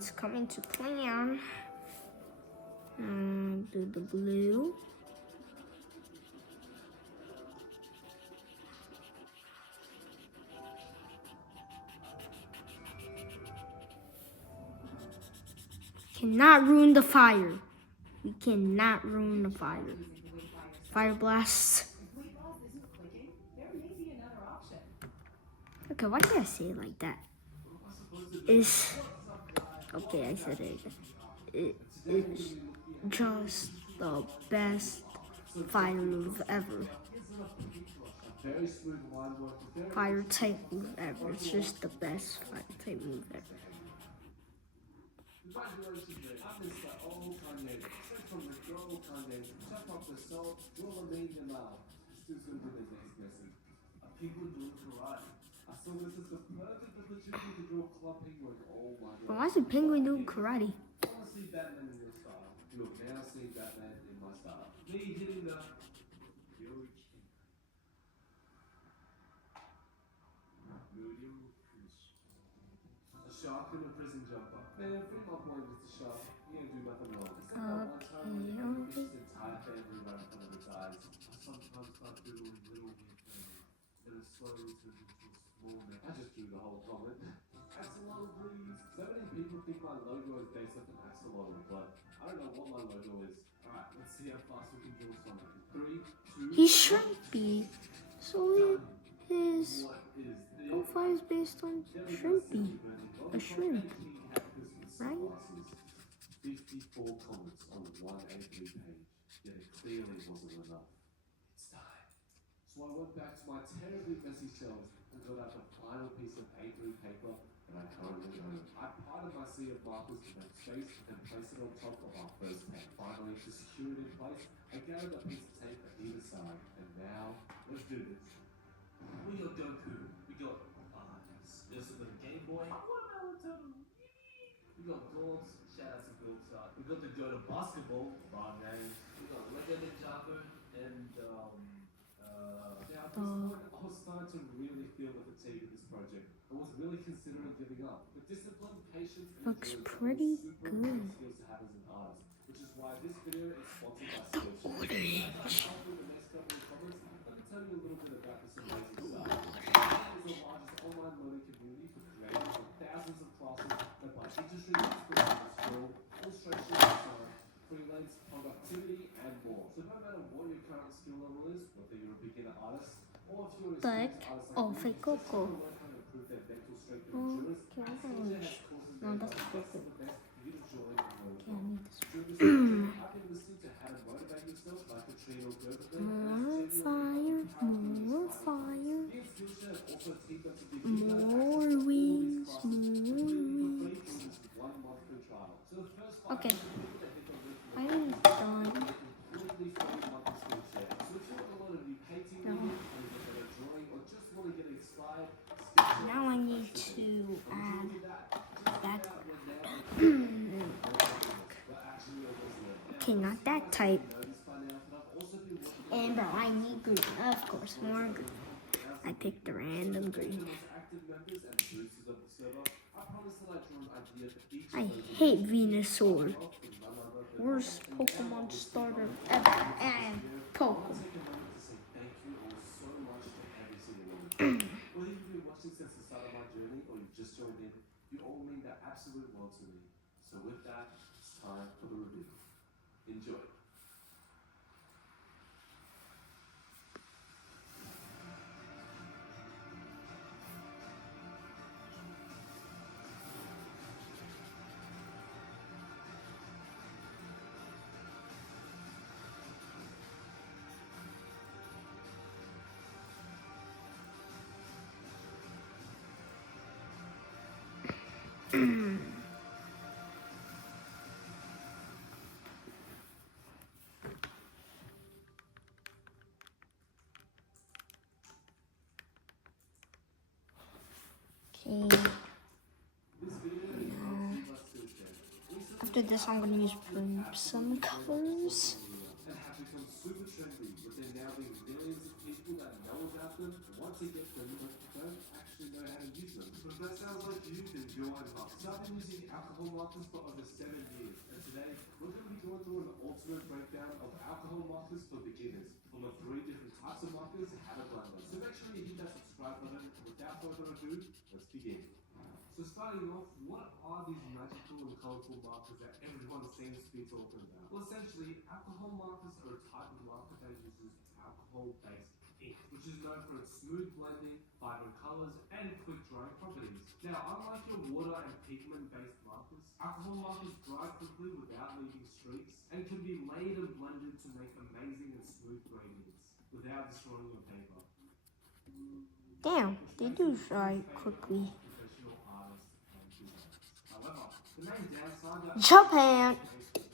it's coming to plan. Do the blue. Cannot ruin the fire. We cannot ruin the fire. Fire blast. If weight loss isn't clicking, there may be another option. Okay, why did I say it like that? Is okay, I said it. It is just the best fire move ever. Very smooth line work. Very Fire type move ever. It's just the best fire type move ever. Congratulations, man. I missed that old Kanye. Straight from the good old Kanye. Chop off the salt, draw a million mouth. This dude's gonna do the next lesson. A penguin doing karate. I saw this as the perfect opportunity to draw Club Penguin. Oh my god. But why is a penguin doing karate? I wanna see Batman in your style. You have now seen Batman in my style. Me hitting the huge a shark in a prison jumper. Man, free my boy Mr. Shark. He ain't do nothing wrong. Except that one time when he had his entire family right in front of his eyes. I sometimes start doing little weird things. Then it slowly turns into a small man. I just drew the whole comment. Axolotl, please. So many people think my logo is based off an axolotl, but I don't know what my logo is. Alright, let's see how fast we can draw Sonic. 3, 2, He shouldn't be. So his what is this? profile is based on shrimpy. A shrimp. Right? 54 comments on one A3 page, yet it clearly wasn't enough. It's time. So I went back to my terribly messy shelves and got out the final piece of A3 paper that I currently own. I parted my sea of markers to make space and placed it on top of our first pen. Finally, to secure it in place, I gathered a piece of tape at either side, and now, let's do this. We got Goku, we got this is the Game Boy. We got Gorgs, shout out to Gorgside. We got the Go to Basketball, bar games. We got Lego Ninjago and now at this point I was starting to really feel the fatigue of this project. I was really considering giving up. But discipline, patience, and Looks endurance are pretty super good. important skills to have as an artist, which is why this video is sponsored by Skillshare. As I help with the next couple of comments, let me tell you a little bit about this amazing site. Skillshare is the largest online learning community for creators with thousands of classes led by industry experts in skill, illustration, design, freelance, productivity, and more. So no matter what your current skill level is, whether you're a beginner artist or if you're an But experienced artist oh, like me, fake just want Coco. to learn how to improve their mental strength and Oh, endurance, okay, Skillshare has courses no, made that's by the best Coco. of the best for you to join and learn Okay, I from. need this. During this project, I've been listening to how to motivate yourself by Katrina Gerber, More fire, more fire, me and Skillshare have also teamed up to give you guys more access to all of these wings, classes more completely for free wings. during this 1 month free trial. So the first 5 Okay, people that hit the link in the I'm description done. get a completely free month of Skillshare. So if you want to learn a new painting medium, or you get better drawing, or just want to get inspired, Skillshare Now I is the need place to go. And add do that. Just that. about when now but actually always learn. Okay, not that type. Notice by now that I've also been working And bro, I need green. Of course, more green. I picked a random green. active members and boosters of the server. I promise that I draw an idea for each I of those hate Venusaur. from none other than Worst Pokemon starter ever. And Pokemon. take a moment to say thank you all so much to every single one of you. Whether you've been watching since the start of my journey or you've just joined in, you all mean the absolute world to me. So with that, it's time for the review. Enjoy. Okay. After this, I'm gonna use some colors. And have become super trendy, with there now being millions of people that know about them, want to get them, but don't actually know how to use them. that sounds like you, then join us. So I've been using alcohol markers for over 7 years, and today we're going to be going through an ultimate breakdown of alcohol markers for beginners, full of 3 different types of markers and how to blend them. So make sure you hit that subscribe button, and without further ado, let's begin. So starting off, what are these magical and colorful markers that everyone seems to be talking about? Well, essentially, alcohol markers are a type of marker that uses alcohol-based ink, which is known for its smooth blending, vibrant colors, and quick drying properties. Now, unlike your water and pigment-based markers, alcohol markers dry quickly without leaving streaks and can be laid and blended to make amazing and smooth gradients without destroying your paper. Damn, they do dry quickly. Professional artists and designers. However, the main downside that Japan.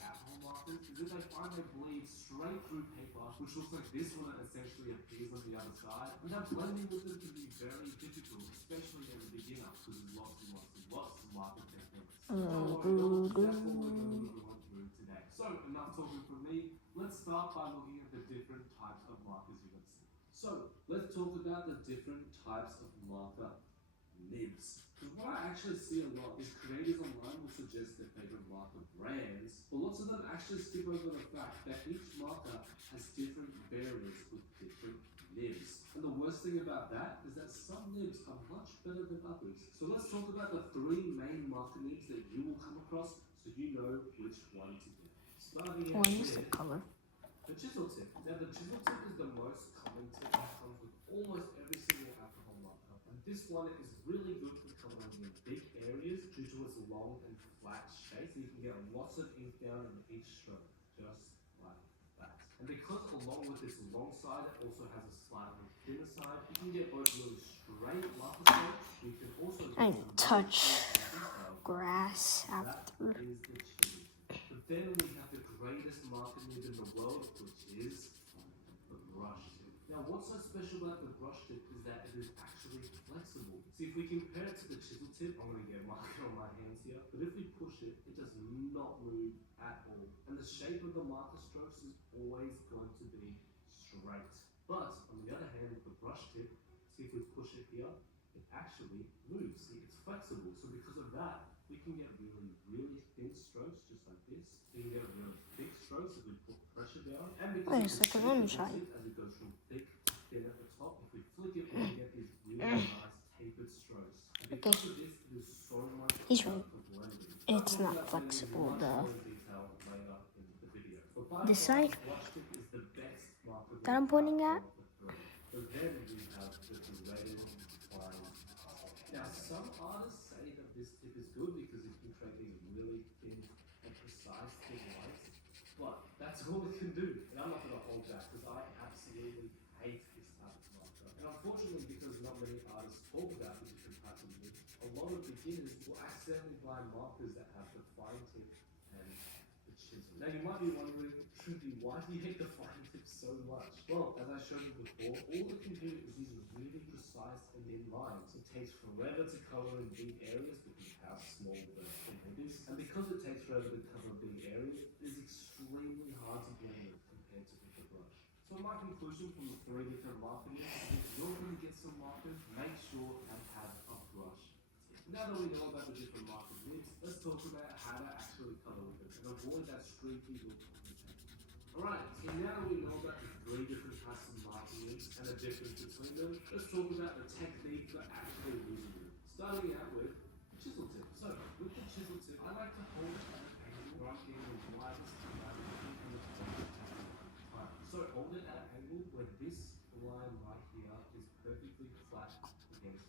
alcohol markers is that they find they bleed straight through paper, which looks like this one that essentially appears on the other side, and that blending with them can be very difficult, especially as a beginner, because there's lots of marker techniques. Don't worry though, that's what we're going to be going through today. So, enough talking from me. Let's start by looking at the different types of markers you're going to see. So, let's talk about the different types of marker nibs. Because what I actually see a lot is creators online will suggest their favorite marker brands, but lots of them actually skip over the fact that each marker has different barriers with different nibs. And the worst thing about that is that some nibs are much better than others. So let's talk about the 3 main marker nibs that you will come across so you know which one to get. Starting out What is the with color? the chisel tip. Now the chisel tip is the most common tip that comes with almost every single alcohol marker. And this one is really good for coloring in big areas due to its long and flat shape. So you can get lots of ink down in each stroke, just like that. And because along with its long side, it also has a slightly thinner side, you can get both really straight marker strokes. You can also I get some touch detail. grass That after. is the chisel tip. But then we have the greatest marker nib in the world, which is the brush tip. Now, what's so special about the brush tip is that it is actually flexible. See, if we compare it to the chisel tip, I'm going to get marker on my hands here, but if we push it, it does not move at all. And the shape of the marker strokes is always going to be straight. But on the other hand, with the brush tip, see if we push it here, it actually moves. See, it's flexible. So because of that, we can get really, really thin strokes just like this. We can get really thick strokes if we put pressure down. And because Wait a of the second, shape let me of the try. tip, as it goes from thick to thin at the top, if we flick it, we can get these really nice tapered strokes. And because of this, it is so much He's better right. for blending. It's I'll not talk about flexible, blending in though. much more detail later in the video. But by This far, side the brush tip is the best marker that I'm pointing at? of the 3. But then we have the greatest fine. Now, some artists say that this tip is good because it can create these really thin and precise thin lines, but that's all it can do. And I'm not going to hold back because I absolutely hate this type of marker. And unfortunately, because not many artists talk about the different types of nibs, a lot of beginners will accidentally buy markers that have the fine tip and the chisel. Now, you might be wondering, Trudy, why do you hate the fine tip so much? Well, as I showed you before, all it can do is these really precise and thin lines. It takes forever to color in big areas because of how small the nib is. And because it takes forever to cover big areas, it is extremely hard to blend with compared to with the brush. So my conclusion from the 3 different marker nibs is if you're going to get some markers, make sure they have a brush tip. Now that we know about the different marker nibs, let's talk about how to actually color with them and avoid that streaky look on the paper. Alright, so now that we know about the 3 different types of marker nibs and the difference between them, let's talk about the technique for actually using them. Starting out with the chisel tip. So, with the chisel tip, I like to hold it at an angle where I'm getting the widest amount of ink in the front. So, hold it at an angle where this line right here is perfectly flat against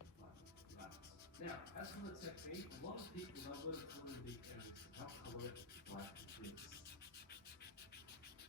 a flat canvas. Now, as for the technique, a lot of people love when they color in big areas. I'll color it like this.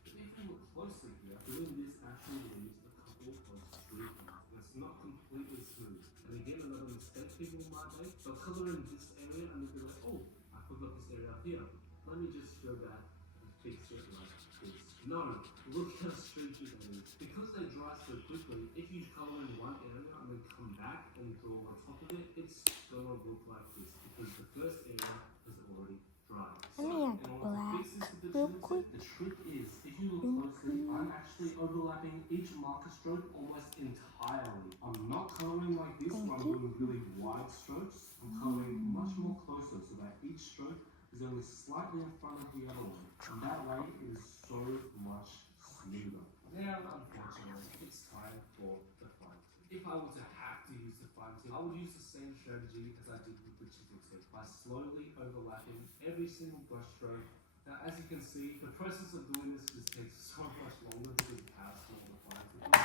But if you look closely here, doing this actually leaves a couple of streak lines. And it's not completely smooth. And again, another mistake people might make, they'll color in this area and they'll be like, oh, I forgot this area up here. Let me just go back and fix it like this. No, look how streaky that is. Because they dry so quickly, if you color in one area and then come back and draw on top of it, it's gonna look like this because the first area has already dried. Let me add black real quick. The trick is, if if you look closely, I'm actually overlapping each marker stroke almost entirely. I'm not coloring like this where I'm doing really wide strokes. I'm coloring much more closer so that each stroke is only slightly in front of the other one. And that way it is so much smoother. Now, unfortunately, it's time for the fine tip. If I were to have to use the fine tip, I would use the same strategy as I did with the chisel tip by slowly overlapping every single brush stroke. Now, as you can see, the process of doing this just takes so much longer because of how small the fine tip is.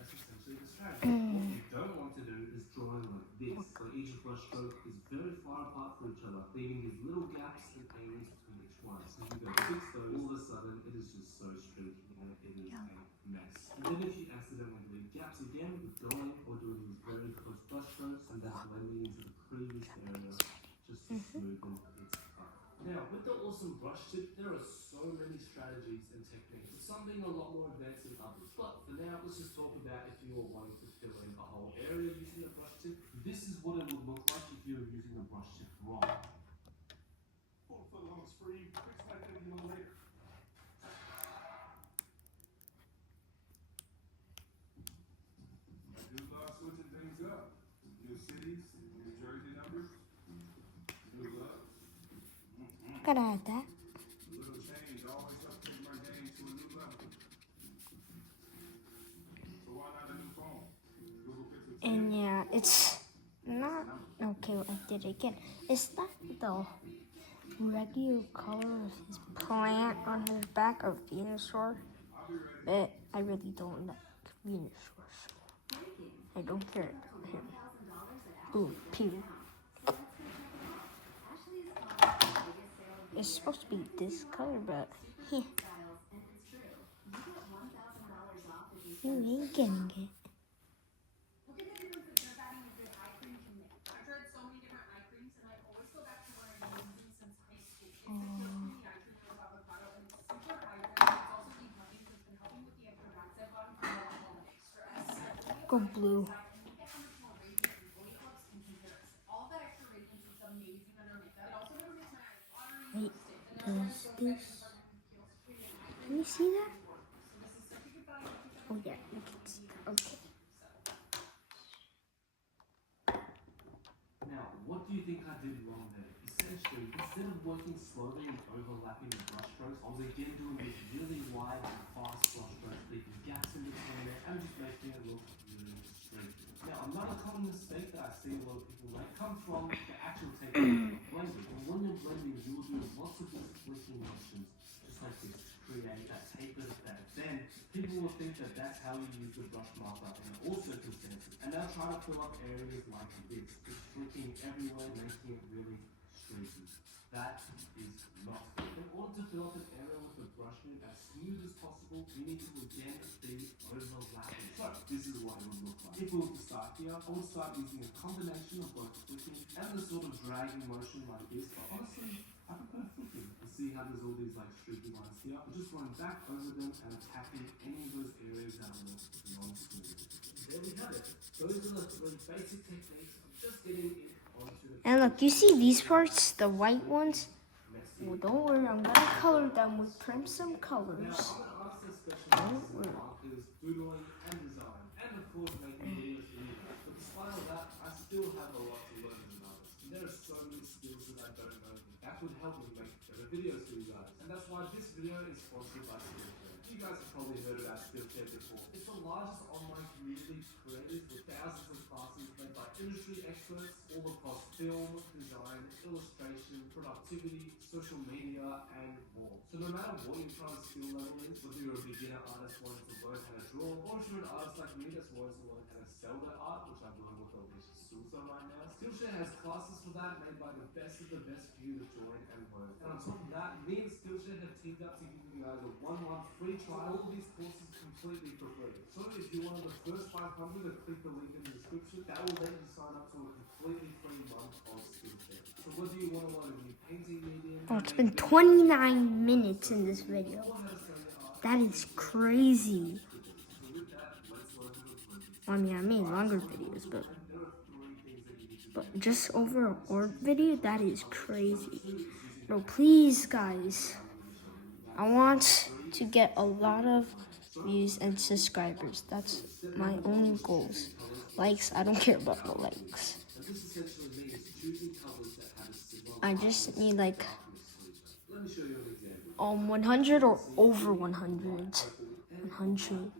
That's essentially the strategy. What you don't want to do is draw in like this, so each brush stroke is very far apart from each other, leaving these little gaps and angles between each one. So if you go fix those, all of a sudden it is just so streaky and it is a mess. And then if you accidentally leave gaps again with going or doing these very close brush strokes and then blending into the previous area just to smoothen its cut. Now, with the awesome brush tip, there are so many strategies and techniques. Some being a lot more advanced than others. But for now, let's just talk about if you are wanting to fill in a whole area using a brush tip. This is what it would look like if you were using the brush tip wrong. Full foot on the spree, fix that video later. I do love switching things up. New cities, new jersey numbers, new love. Gotta add that. Little change always helps take my game to a new level. So why not a new phone? Google Pixel 10. And yeah, it's not okay. I did it again. It's not the regular color of his plant on his back of venasaur, but I really don't like venasaurs. I don't care about him. Ooh, pew. It's supposed to be this color, but you ain't getting it. Look at the difference that just adding a good eye cream can make. I've tried so many different eye creams, and I always go back to what I've been using since high school. It's the Kilkenny eye cream with avocado, and it's super hydrating. It's also depuffing, so it's been helping with the extra bags I've gotten from all the holiday stress. Go blue. And look at how much more radiant and glowy it looks in comparison. All that extra radiance is amazing under makeup. It also never makes my eyes watery. Wait, does this? Can you see that? Oh yeah, you can see. Okay. Now, what do you think I did wrong there? Essentially, instead of working slowly and overlapping the brush strokes, I was again doing these really wide and fast brush strokes, leaving gaps in between there and just making it look really streaky. Now, another common mistake that I see a lot of people make comes from the actual technique of blending. And when you're blending, you will do lots of these flicking motions, just like this, to create that tapered effect. Then, people will think that that's how you use the brush marker in all circumstances, and they'll try to fill up areas like this, just flicking everywhere, making it really streaky. That is not good. In order to fill up an area with the brush nib as smooth as possible, you need to again be overlapping. So, this is what it would look like. If we were to start here, I would start using a combination of both flicking and the sort of dragging motion like this, but honestly, I prefer flicking. You see how there's all these like streaky lines here? I'm just going back over them and attacking any of those areas that look non-smooth. There we have it. Those are the three basic techniques of just getting it onto the And look, you see these parts, the white ones? Well, don't worry, I'm gonna color them with Crimson colors. Don't worry. Markers, doodling, and design, and of course making videos for you guys. But despite all that, I still have a lot to learn as an artist. And there are so many skills that I don't know that would help me make better videos for you guys. And that's why this video is sponsored by Skillshare. You guys have probably heard about Skillshare before. It's the largest online community of creators with thousands of classes led by industry experts all across film, design, illustration, productivity, social media, and more. So no matter what your current skill level is, whether you're a beginner artist wanting to learn how to draw, or if you're an artist like me that's wanting to learn how to sell their art, which I'm learning with Alicia Sousa right now, Skillshare has classes for that made by the best of the best for you to join and learn. And on top of that, me and Skillshare have teamed up to give you guys a 1-month free trial. All of these courses completely for free. So if you're one of the first 500 to click the link in the description, that will let you sign up to a completely free month of Skillshare. So whether you want to learn a new painting medium, Oh, it's been 29 minutes in this video. That is crazy. I mean, I made longer videos, but just over an orb video, that is crazy. No, please, guys. I want to get a lot of views and subscribers. That's my only goals. Likes, I don't care about the likes. And this essentially means choosing colors that have a similar I just need like darkness to each other. Let me show you an example. 100 or over 100. 100. And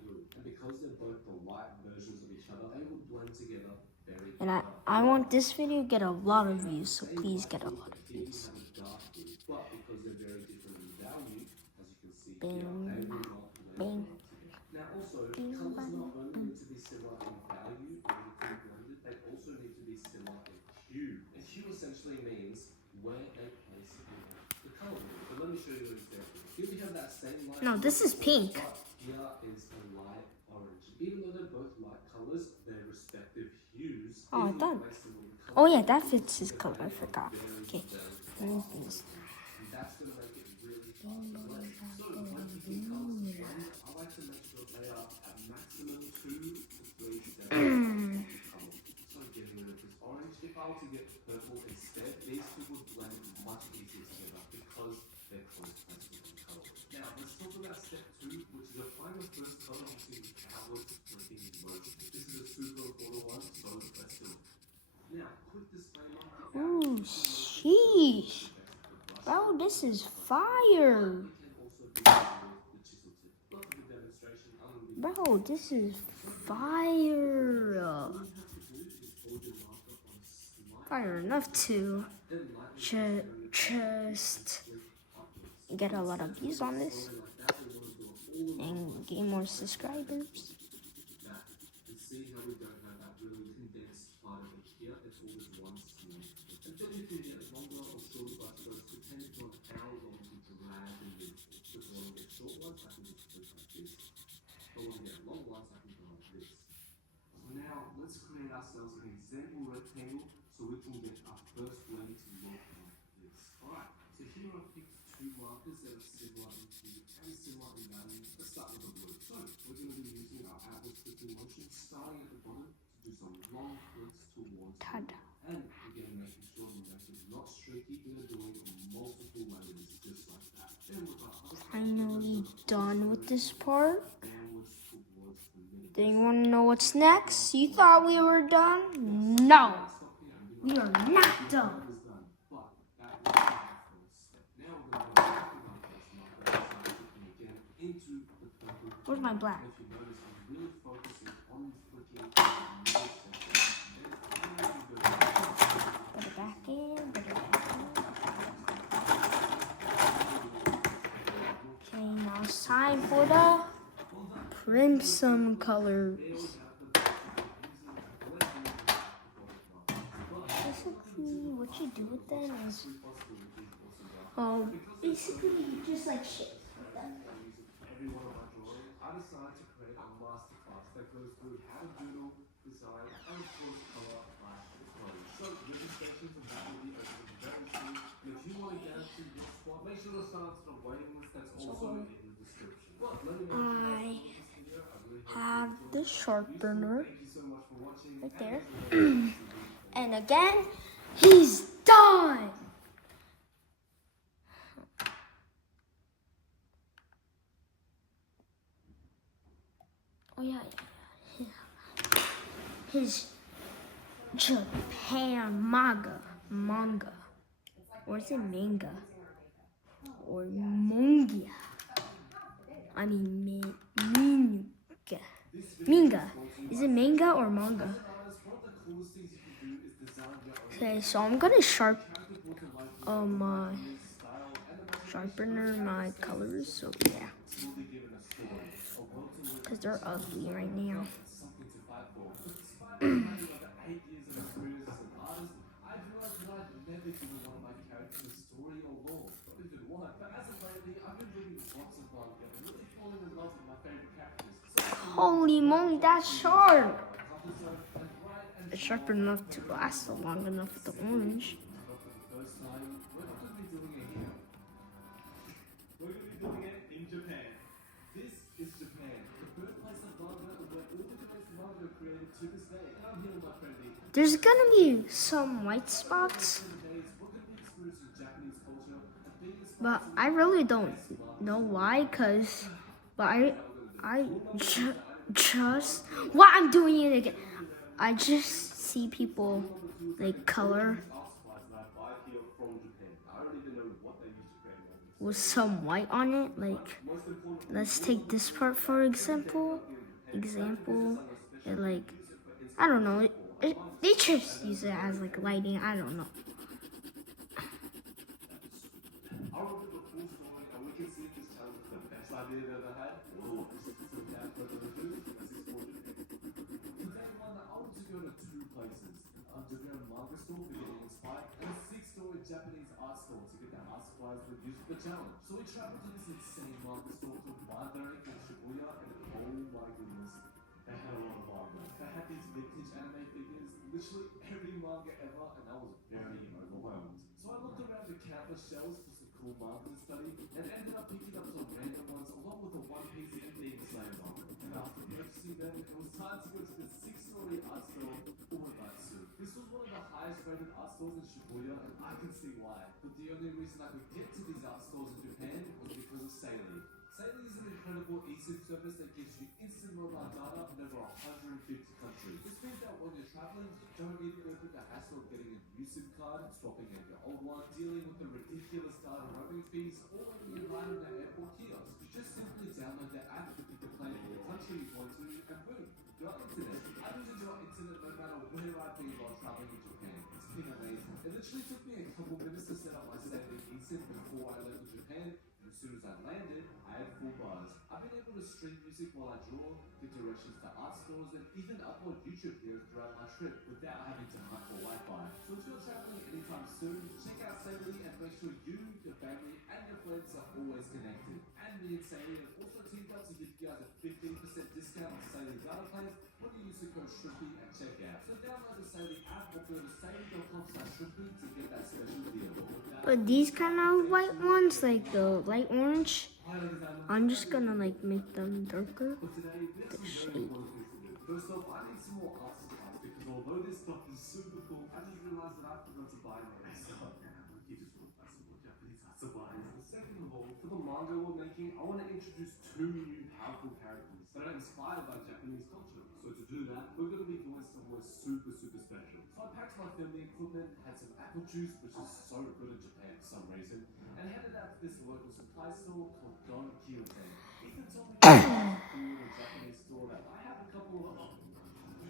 because they're both the light versions of each other, they will blend together very And I want this video to get a lot of views, so please get a lot of views. But because they're very different in value, as you can see Bing, here, they will not bing. Now also, colours not only need to be similar in value or need to be blended, they also need to be similar in hue. And hue essentially means where they place the colour wheel. But let me show you an example. Here we have that same light. No, this is pink. But here is a light orange. Even though they're both light colours, their respective hues. Oh, I if you thought. place them on the colour Oh yeah, that fits his color. I forgot. Okay. and that's going to make it really hard to blend. So when picking colours to blend, I like to make sure they are at maximum 2 to 3 steps of the colour. So getting rid of this orange. If I were to get purple instead, these two would blend much easier together because they're close placed within the colour. Now let's talk about step 2, which is applying the first colour using outward flicking motion. This is a super important one, so let's do it. Now, quick disclaimer. Ooh, sheesh. Bro, this is fire. Bro, this is fire. Fire enough to just get a lot of views on this and gain more subscribers. See how we don't have that really condensed part of it here. It's always one small. And then you can get longer or shorter buttons depending on how long you drag and move. So if I want to get short ones, I can just click like this. If I want to get long ones, I can go like this. So now let's create ourselves an example rectangle so we can get our first blend to look like this. Alright, so here I've picked 2 markers that are similar in hue and similar in value. Let's start with the blue. So we're going to be using our outward flicking motion, starting at the bottom to do some long flicks towards the Tada. and again making sure the knife is not streaky. We're doing multiple layers just like that. Then with our other Finally done with this part. downwards towards the middle. Do you want to know what's next? You thought we were done? No, we are not done. Is done, but that was our first step. Now we're going to go back to our first marker and start flicking again into the purple. Where's my black? If you notice, I'm really focusing on flicking in the middle section. Then finally we go Put it back in, put it back in. Okay, now it's time for the crimson colors. Basically, what you do with them is, basically you just like shape with them. every one of my drawings, I decided to create a masterclass that goes through how to doodle, design, and of course color my drawings. So registrations and that will be open very soon. And if you want to guarantee your spot, make sure to sign up to the waiting list that's also in the description. But let me know if you guys like this video. I really hope Have the sharpener Thank you so much for watching. right there. And again, he's done. Oh yeah. His Japan manga, or is it manga, or manga? I mean manga. Is it manga or manga? Okay, so I'm gonna sharpener my colors. So yeah, because they're ugly right now. Holy moly, that's sharp! It's sharp enough to last long enough with the orange. We're going to be doing it in Japan. This is Japan, the birthplace of manga, where all the greatest manga are created to this day. And I'm here with my friend Ethan. There's gonna be some white spots, We're going to be experiencing Japanese culture and being but I really don't know why? But just what I'm doing it again. I just see people like color with some white on it. Like, let's take this part for example. Like, I don't know. They just use it as like lighting. I don't know. I'll reveal the full story and we can see if this challenge is the best idea they've ever had or this is still down for the review. For day one, I want to go to two places. Underground manga store for getting inspired and a 6-story Japanese art store to get the art supplies we've used for the challenge. So we traveled to this insane manga store called Library in Shibuya and oh my goodness, they had a lot of manga. They had these vintage anime figures, literally every manga ever, and I was very overwhelmed. So I looked around the countless shelves for some cool manga to study and ended up picking up some random ones along with a One Piece and Demon Slayer manga. And after purchasing them, it was time to go to the 6-story art store, Uematsu. This was one of the highest rated art stores in Shibuya and I can see why. But the only reason I could get to these art stores in Japan was because of Sailor. Sailor is an incredible eSIM service that gives you instant mobile data in over 150 countries. This means that when you're traveling, you don't need to go through the hassle of getting a new SIM card, swapping out your old one, dealing with the ridiculous data roaming fees, or waiting in line at the airport kiosk. You just simply download the app to pick the plan for the country you want to, and boom, you got internet. I use your internet no matter where I've been while traveling in Japan. It's been amazing. It literally took me a couple minutes to set up my Sailor eSIM before I left for Japan. As soon as I landed, I had full bars. I've been able to stream music while I draw, get directions to art stores, and even upload YouTube videos throughout my trip without having to hunt for Wi-Fi. So if you're traveling anytime soon, check out Sailor and make sure you, your family, and your friends are always connected. And me and Sailor have also teamed up to give you guys a 15% discount on Sailor data plans when you use the code Shrimpy at checkout. So download the Sailor app or go to sailor.com/Shrimpy to get that special deal. But these kind of white ones, like the light orange, I'm just gonna like make them darker. The shade. First off, I need some more art supplies because although this stuff is super cool, I just realized that I forgot to buy my own stuff. You just want to buy some more Japanese art supplies. Second of all, for the manga we're making, I want to introduce 2 new powerful characters that are inspired by Japanese culture. So to do that, we're going to be going somewhere super special. So I packed my family equipment, had some apple juice, which is so good in Japan for some reason, and headed out to this local supply store called Don Quixote. Ethan told me to in a Japanese store that I have a couple of.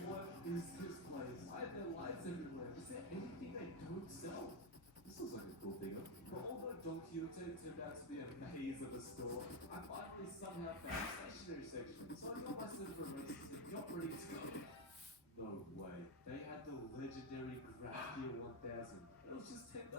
What is this place? I have their lights everywhere. Is there anything they don't sell? This looks like a cool figure. But although Don Quixote turned out to be a maze of a store, I finally somehow found a stationery section. So I got myself a races and got ready to go. No way. They had the legendary Graphia 1000. It was just $10.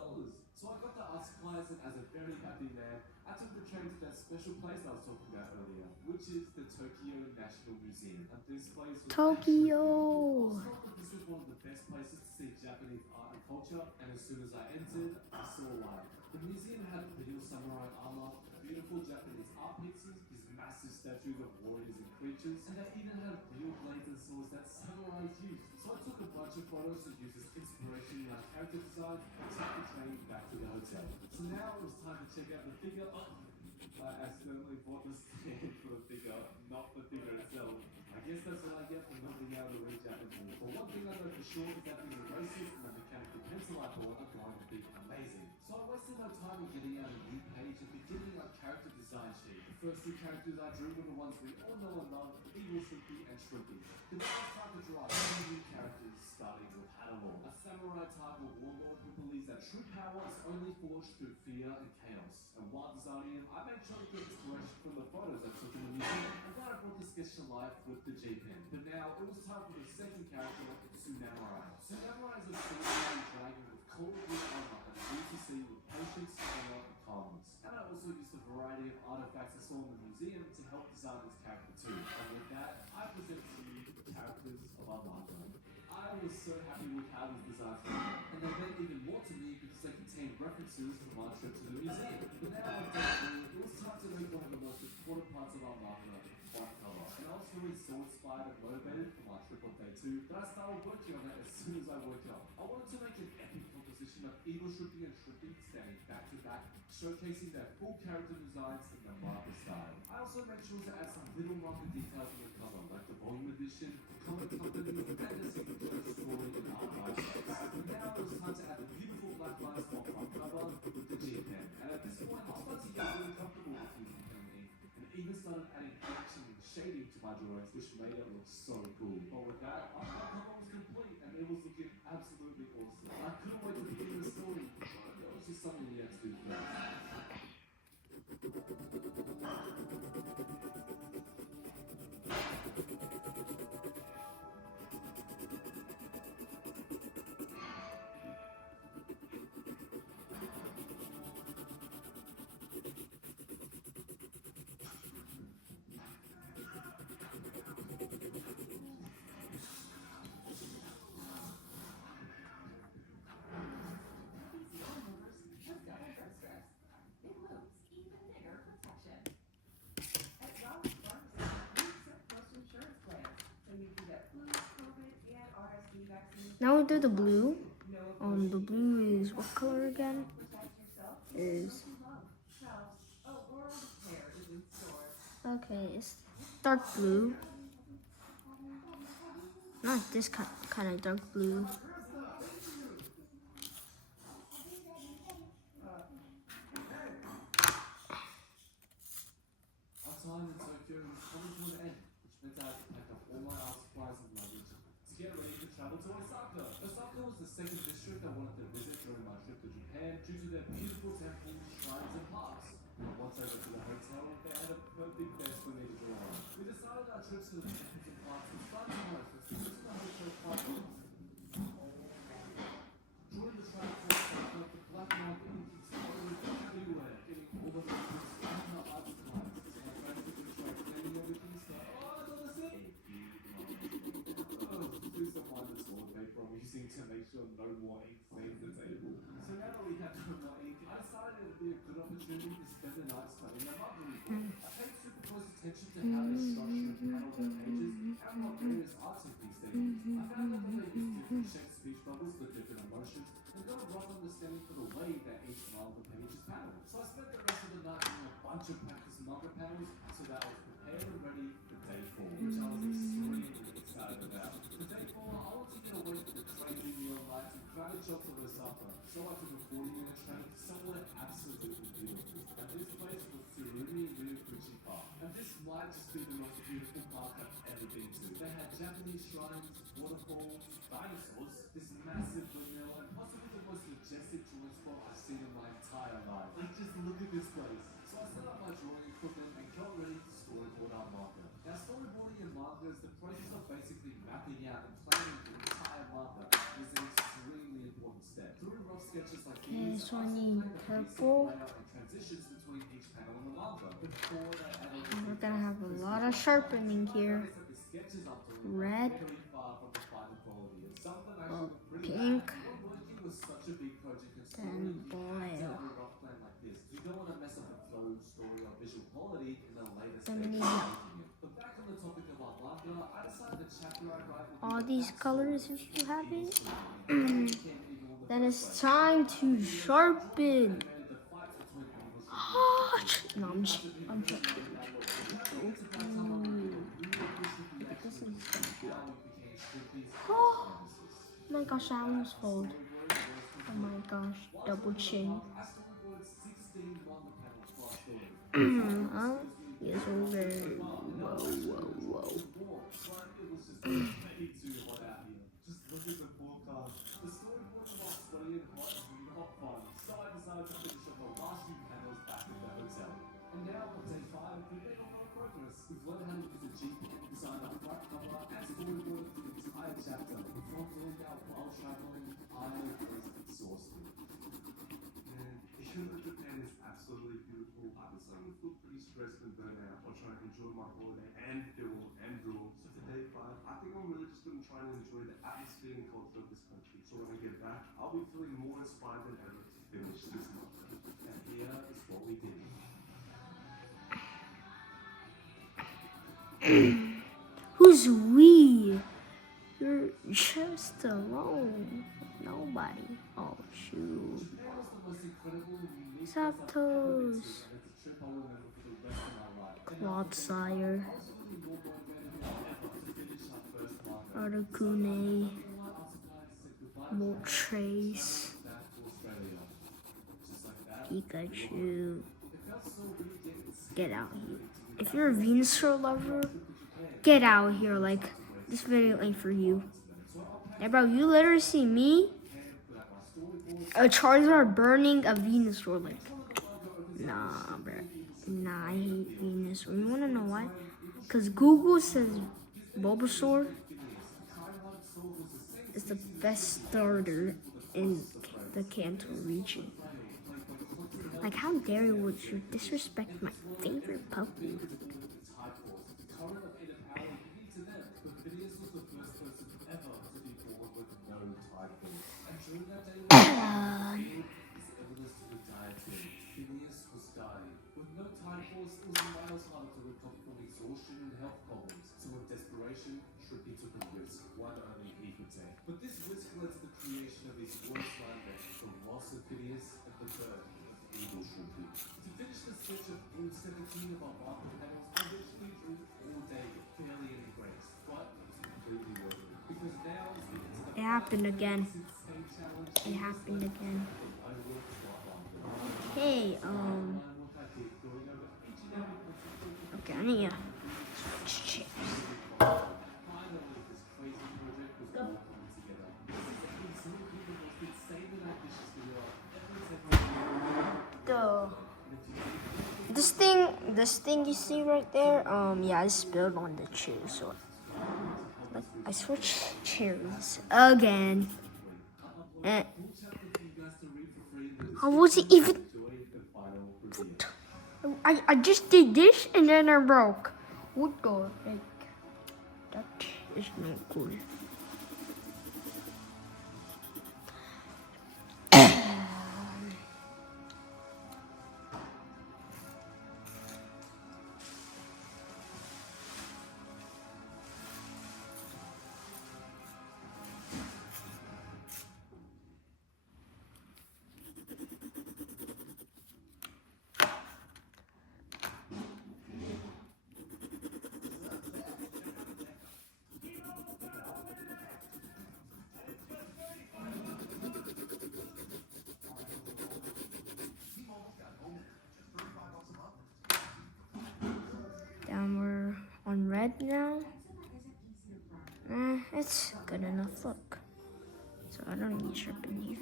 So I got the art supplies and as a very happy man, I took the train to that special place I was talking about earlier, which is the Tokyo National Museum. And this place was Tokyo. this was one of the best places to see Japanese art and culture, and as soon as I entered, I saw life. The museum had real samurai armor, beautiful Japanese art pieces, these massive statues of warriors and creatures, and they even had real blades and swords that samurais used. So I took a bunch of photos to use as inspiration in our character design and took the train back to the hotel. So now it was time to check out the figure. I accidentally bought the stand for the figure, not the figure itself. I guess that's what I get for not being able to read Japanese. But one thing I know for sure is that these erasers and the mechanical pencil I bought are going to be amazing. So I wasted no time in getting out a new page and beginning our character design sheet. The first 2 characters I drew were the ones we all know and love, Evil Shrimpy and Shrimpy. But now it's time to draw 2 new characters, starting with Hadalor, a samurai type of warlord who believes that true power is only forged through fear and chaos. And while designing him, I made sure to get inspiration from the photos I took in the museum, and then I brought the sketch to life with the J-pen. But now it was time for the second character, Tsunamurai. Tsunamurai is a storytelling dragon with cold blue armor and blue to see with patience, honor, and calmness. And I also used a variety of artifacts I saw in the museum to help design this character too. And with that, I present to you the characters of our manga. I was so happy with how these designs were, and they meant even more to me because they contained references from our trip to the museum. But now I'm done, it was time to make one of the most important parts of our manga, white color. And I felt really so inspired and motivated for my trip on day 2 that I started working on it as soon as I woke up. I wanted to make an epic composition of Eagle Shrimpy and Shrimpy standing back to back, showcasing their full character designs in the manga style. I also made sure to add some little manga details on the cover, like the volume edition, the comic company, and the signature story and art license. Now it was time to add the beautiful black lines on my cover with the G pen. And at this point, I started to get really comfortable with using pen and ink, and even started adding action and shading to my drawings, which made it look so cool. But with that, my cover was complete, and it was looking absolutely awesome. I couldn't wait to begin the story, but there was just something we had to do first. Now we do the blue. The blue is what color again? Is okay. It's dark blue. Not this kind of dark blue. Our time in Tokyo was coming to an end, which meant I had to pack up all my art supplies and luggage to get ready to travel to Osaka. Osaka was the second district I wanted to visit during my trip to Japan due to their beautiful temples, shrines, and parks. And once I got to the hotel, they had a perfect bed for me to draw on. We decided our trips to the temples and parks would start tomorrow, so we went to the hotel quite early. During the travel to Osaka, the black market was exploded everywhere, getting all of the art supplies. Please don't mind the small paper I'm using to make sure no more ink stains the table. So now that we have no more ink, I decided it would be a good opportunity to spend the night studying their manga report. I paid super close attention to how they structure and panel their pages and what various arts and piece they use. I found out that they use different shaped speech bubbles for different emotions and got a rough understanding for the way that each manga page is paneled. So I spent the rest of the night doing a bunch of practice manga panels so that I was prepared and ready for day 4, which I was extremely excited about. For day 4, I wanted to get away from the crazy neon lights and crowded shops of Osaka, so I took a 40-minute train to somewhere absolutely beautiful. And this place was Tsurumi Ryukuchi Park. And this might just be the most beautiful park I've ever been to. They had Japanese shrines, waterfalls, dinosaurs, this massive windmill, and possibly the most majestic drawing spot I've seen in my entire life. Like, just look at this place. So I set up my drawing equipment and got ready to storyboard our manga. Now, storyboarding in manga is the process of basically mapping out and planning the entire manga. It is an extremely important step. Doing rough sketches like these, So I need purple. and transitions between each panel in the manga before they add on. We're gonna have a lot of sharpening here. Red, pink, then blue. Then we need all these colors if you have it. Then it's time to sharpen. No, I'm joking. Oh my gosh, I almost fold. Oh my gosh, double chin. Yes, over. Whoa. We've learned how to use a Jeep, design a flat cover, and storyboard the entire chapter before doing our while traveling island is exhausting. Man, even though Japan is absolutely beautiful, I was starting to feel pretty stressed and burnt out while trying to enjoy my holiday and film and draw. So for day 5, I think I'm really just going to try and enjoy the atmosphere and culture of this country. So when I get back, I'll be feeling more inspired than ever to finish this month. And here is what we did. Who's we? You're just alone. Nobody. Oh shoot. Japan was the most incredible, unique, Zapdos. and it's a trip I will remember for the rest of my life. And Quad Sire. I was really more motivated than ever to finish our first manga. Articuno. Our supplies said goodbye to Moltres. back to Australia. Just like that. Pikachu. It felt so weird getting sick Get out here. If you're a Venusaur lover, get out here. Like, this video ain't for you. Hey, bro, you literally see me, a charizard burning a Venusaur. Like, nah, bro. Nah, I hate Venusaur. You wanna know why? Because Google says Bulbasaur is the best starter in the Kanto region. Like, how dare would you disrespect my favorite Pokemon? But this risk led to the creation of his worst nightmare, the loss of Phineas and the birth of Eagle Shrimpy. To finish the sketch of all 17 of our marker panels, I literally drew all day, barely any breaks, but it was completely worth it. Because now it's the It happened again. insane challenge. It happened again. I worked hard. Hey, What I did, going over each and every concept. okay, I need to switch chairs. Finally, this crazy project was all coming together. This is episode of the most insane and ambitious video I've ever attempted. This thing you see right there, yeah, I spilled on the chair, so like I switched chairs again. And how was it even? I just did this and then I broke. What the heck? That is not cool. Down we're on red now. It's good enough look. So I don't need sharpen here.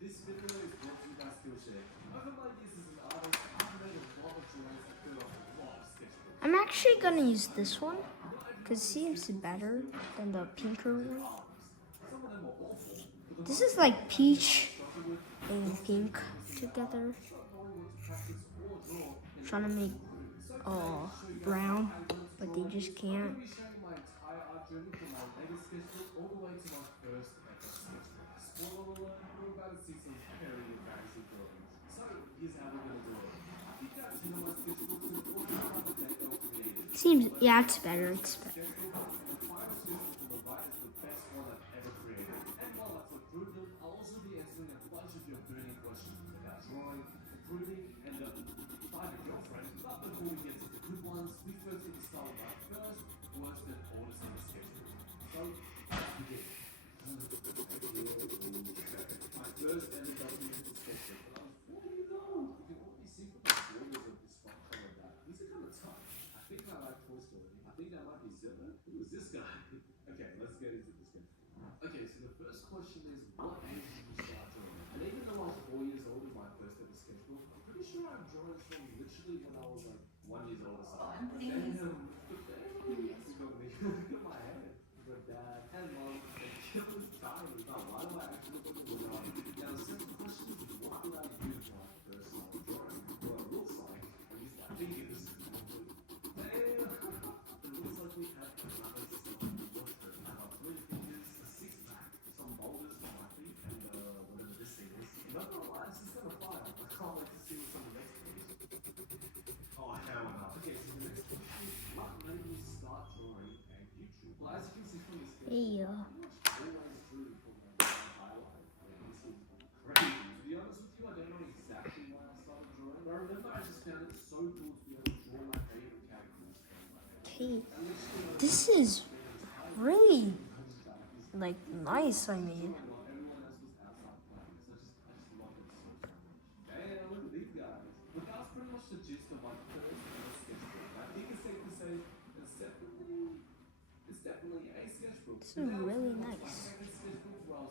This video is brought to you by Skillshare. Over my years as an artist, I've made a lot of drawings that feel like a lot of sketchbooks. I'm actually gonna use this one because it seems better than the pinker one. This is like peach and pink together. Trying to make brown, but they just can't. I'll be showing my entire art journey from my latest sketchbook all the way to my first ever sketchbook. Spoiler alert, we're about to see some very embarrassing drawings. So, here's how we're gonna do it. Pick out 10 of my sketchbooks and all the time that they are created. Seems, yeah, it's better. It's better. Sketchbook, and the final sketchbook on the right is the best one I've ever created. And while I flip through them, I'll also be answering a bunch of your burning questions about drawing, improving, and finding a girlfriend. But before we get to the good ones, we first need to start with our first, worst, and oldest in the sketchbook. So, let's begin. My first ever documented sketchbook, but I was 4 years old. You can already see from the borders of this font color that these are kind of tough. I think I like Toy Story. I think that might be Zipper. Who is this guy? Okay, let's get into the sketchbook. Okay, so the first question is, what age did you start drawing? And even though I was 4 years old in my first ever sketchbook, I'm pretty sure I've drawn this from literally when I was like 1 year old or something. Damn, you got me. Look at my head. But dad and mom, they killed this time. Why do I actually look at the Yeah. Crazy. To be honest with you, I don't know exactly why I started drawing, but I remember I just found it so cool to be able to draw my favorite characters. Okay. This is really like nice. I mean, While everyone else was outside playing, so I just loved it so much. Damn, look at these guys. But that was pretty much the gist of my first ever sketchbook. I think it's safe to say it's definitely a sketchbook. this is really nice.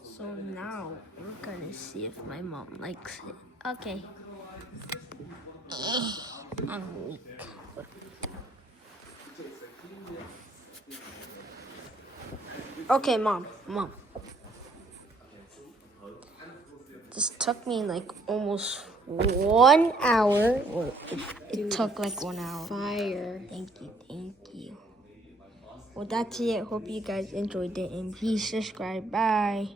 So now we're gonna see if my mom likes it. Okay. I'm weak. Okay, mom. This took me like almost 1 hour. Well, it took like 1 hour. Fire. Thank you. Well, that's it. Hope you guys enjoyed it, and please subscribe. Bye.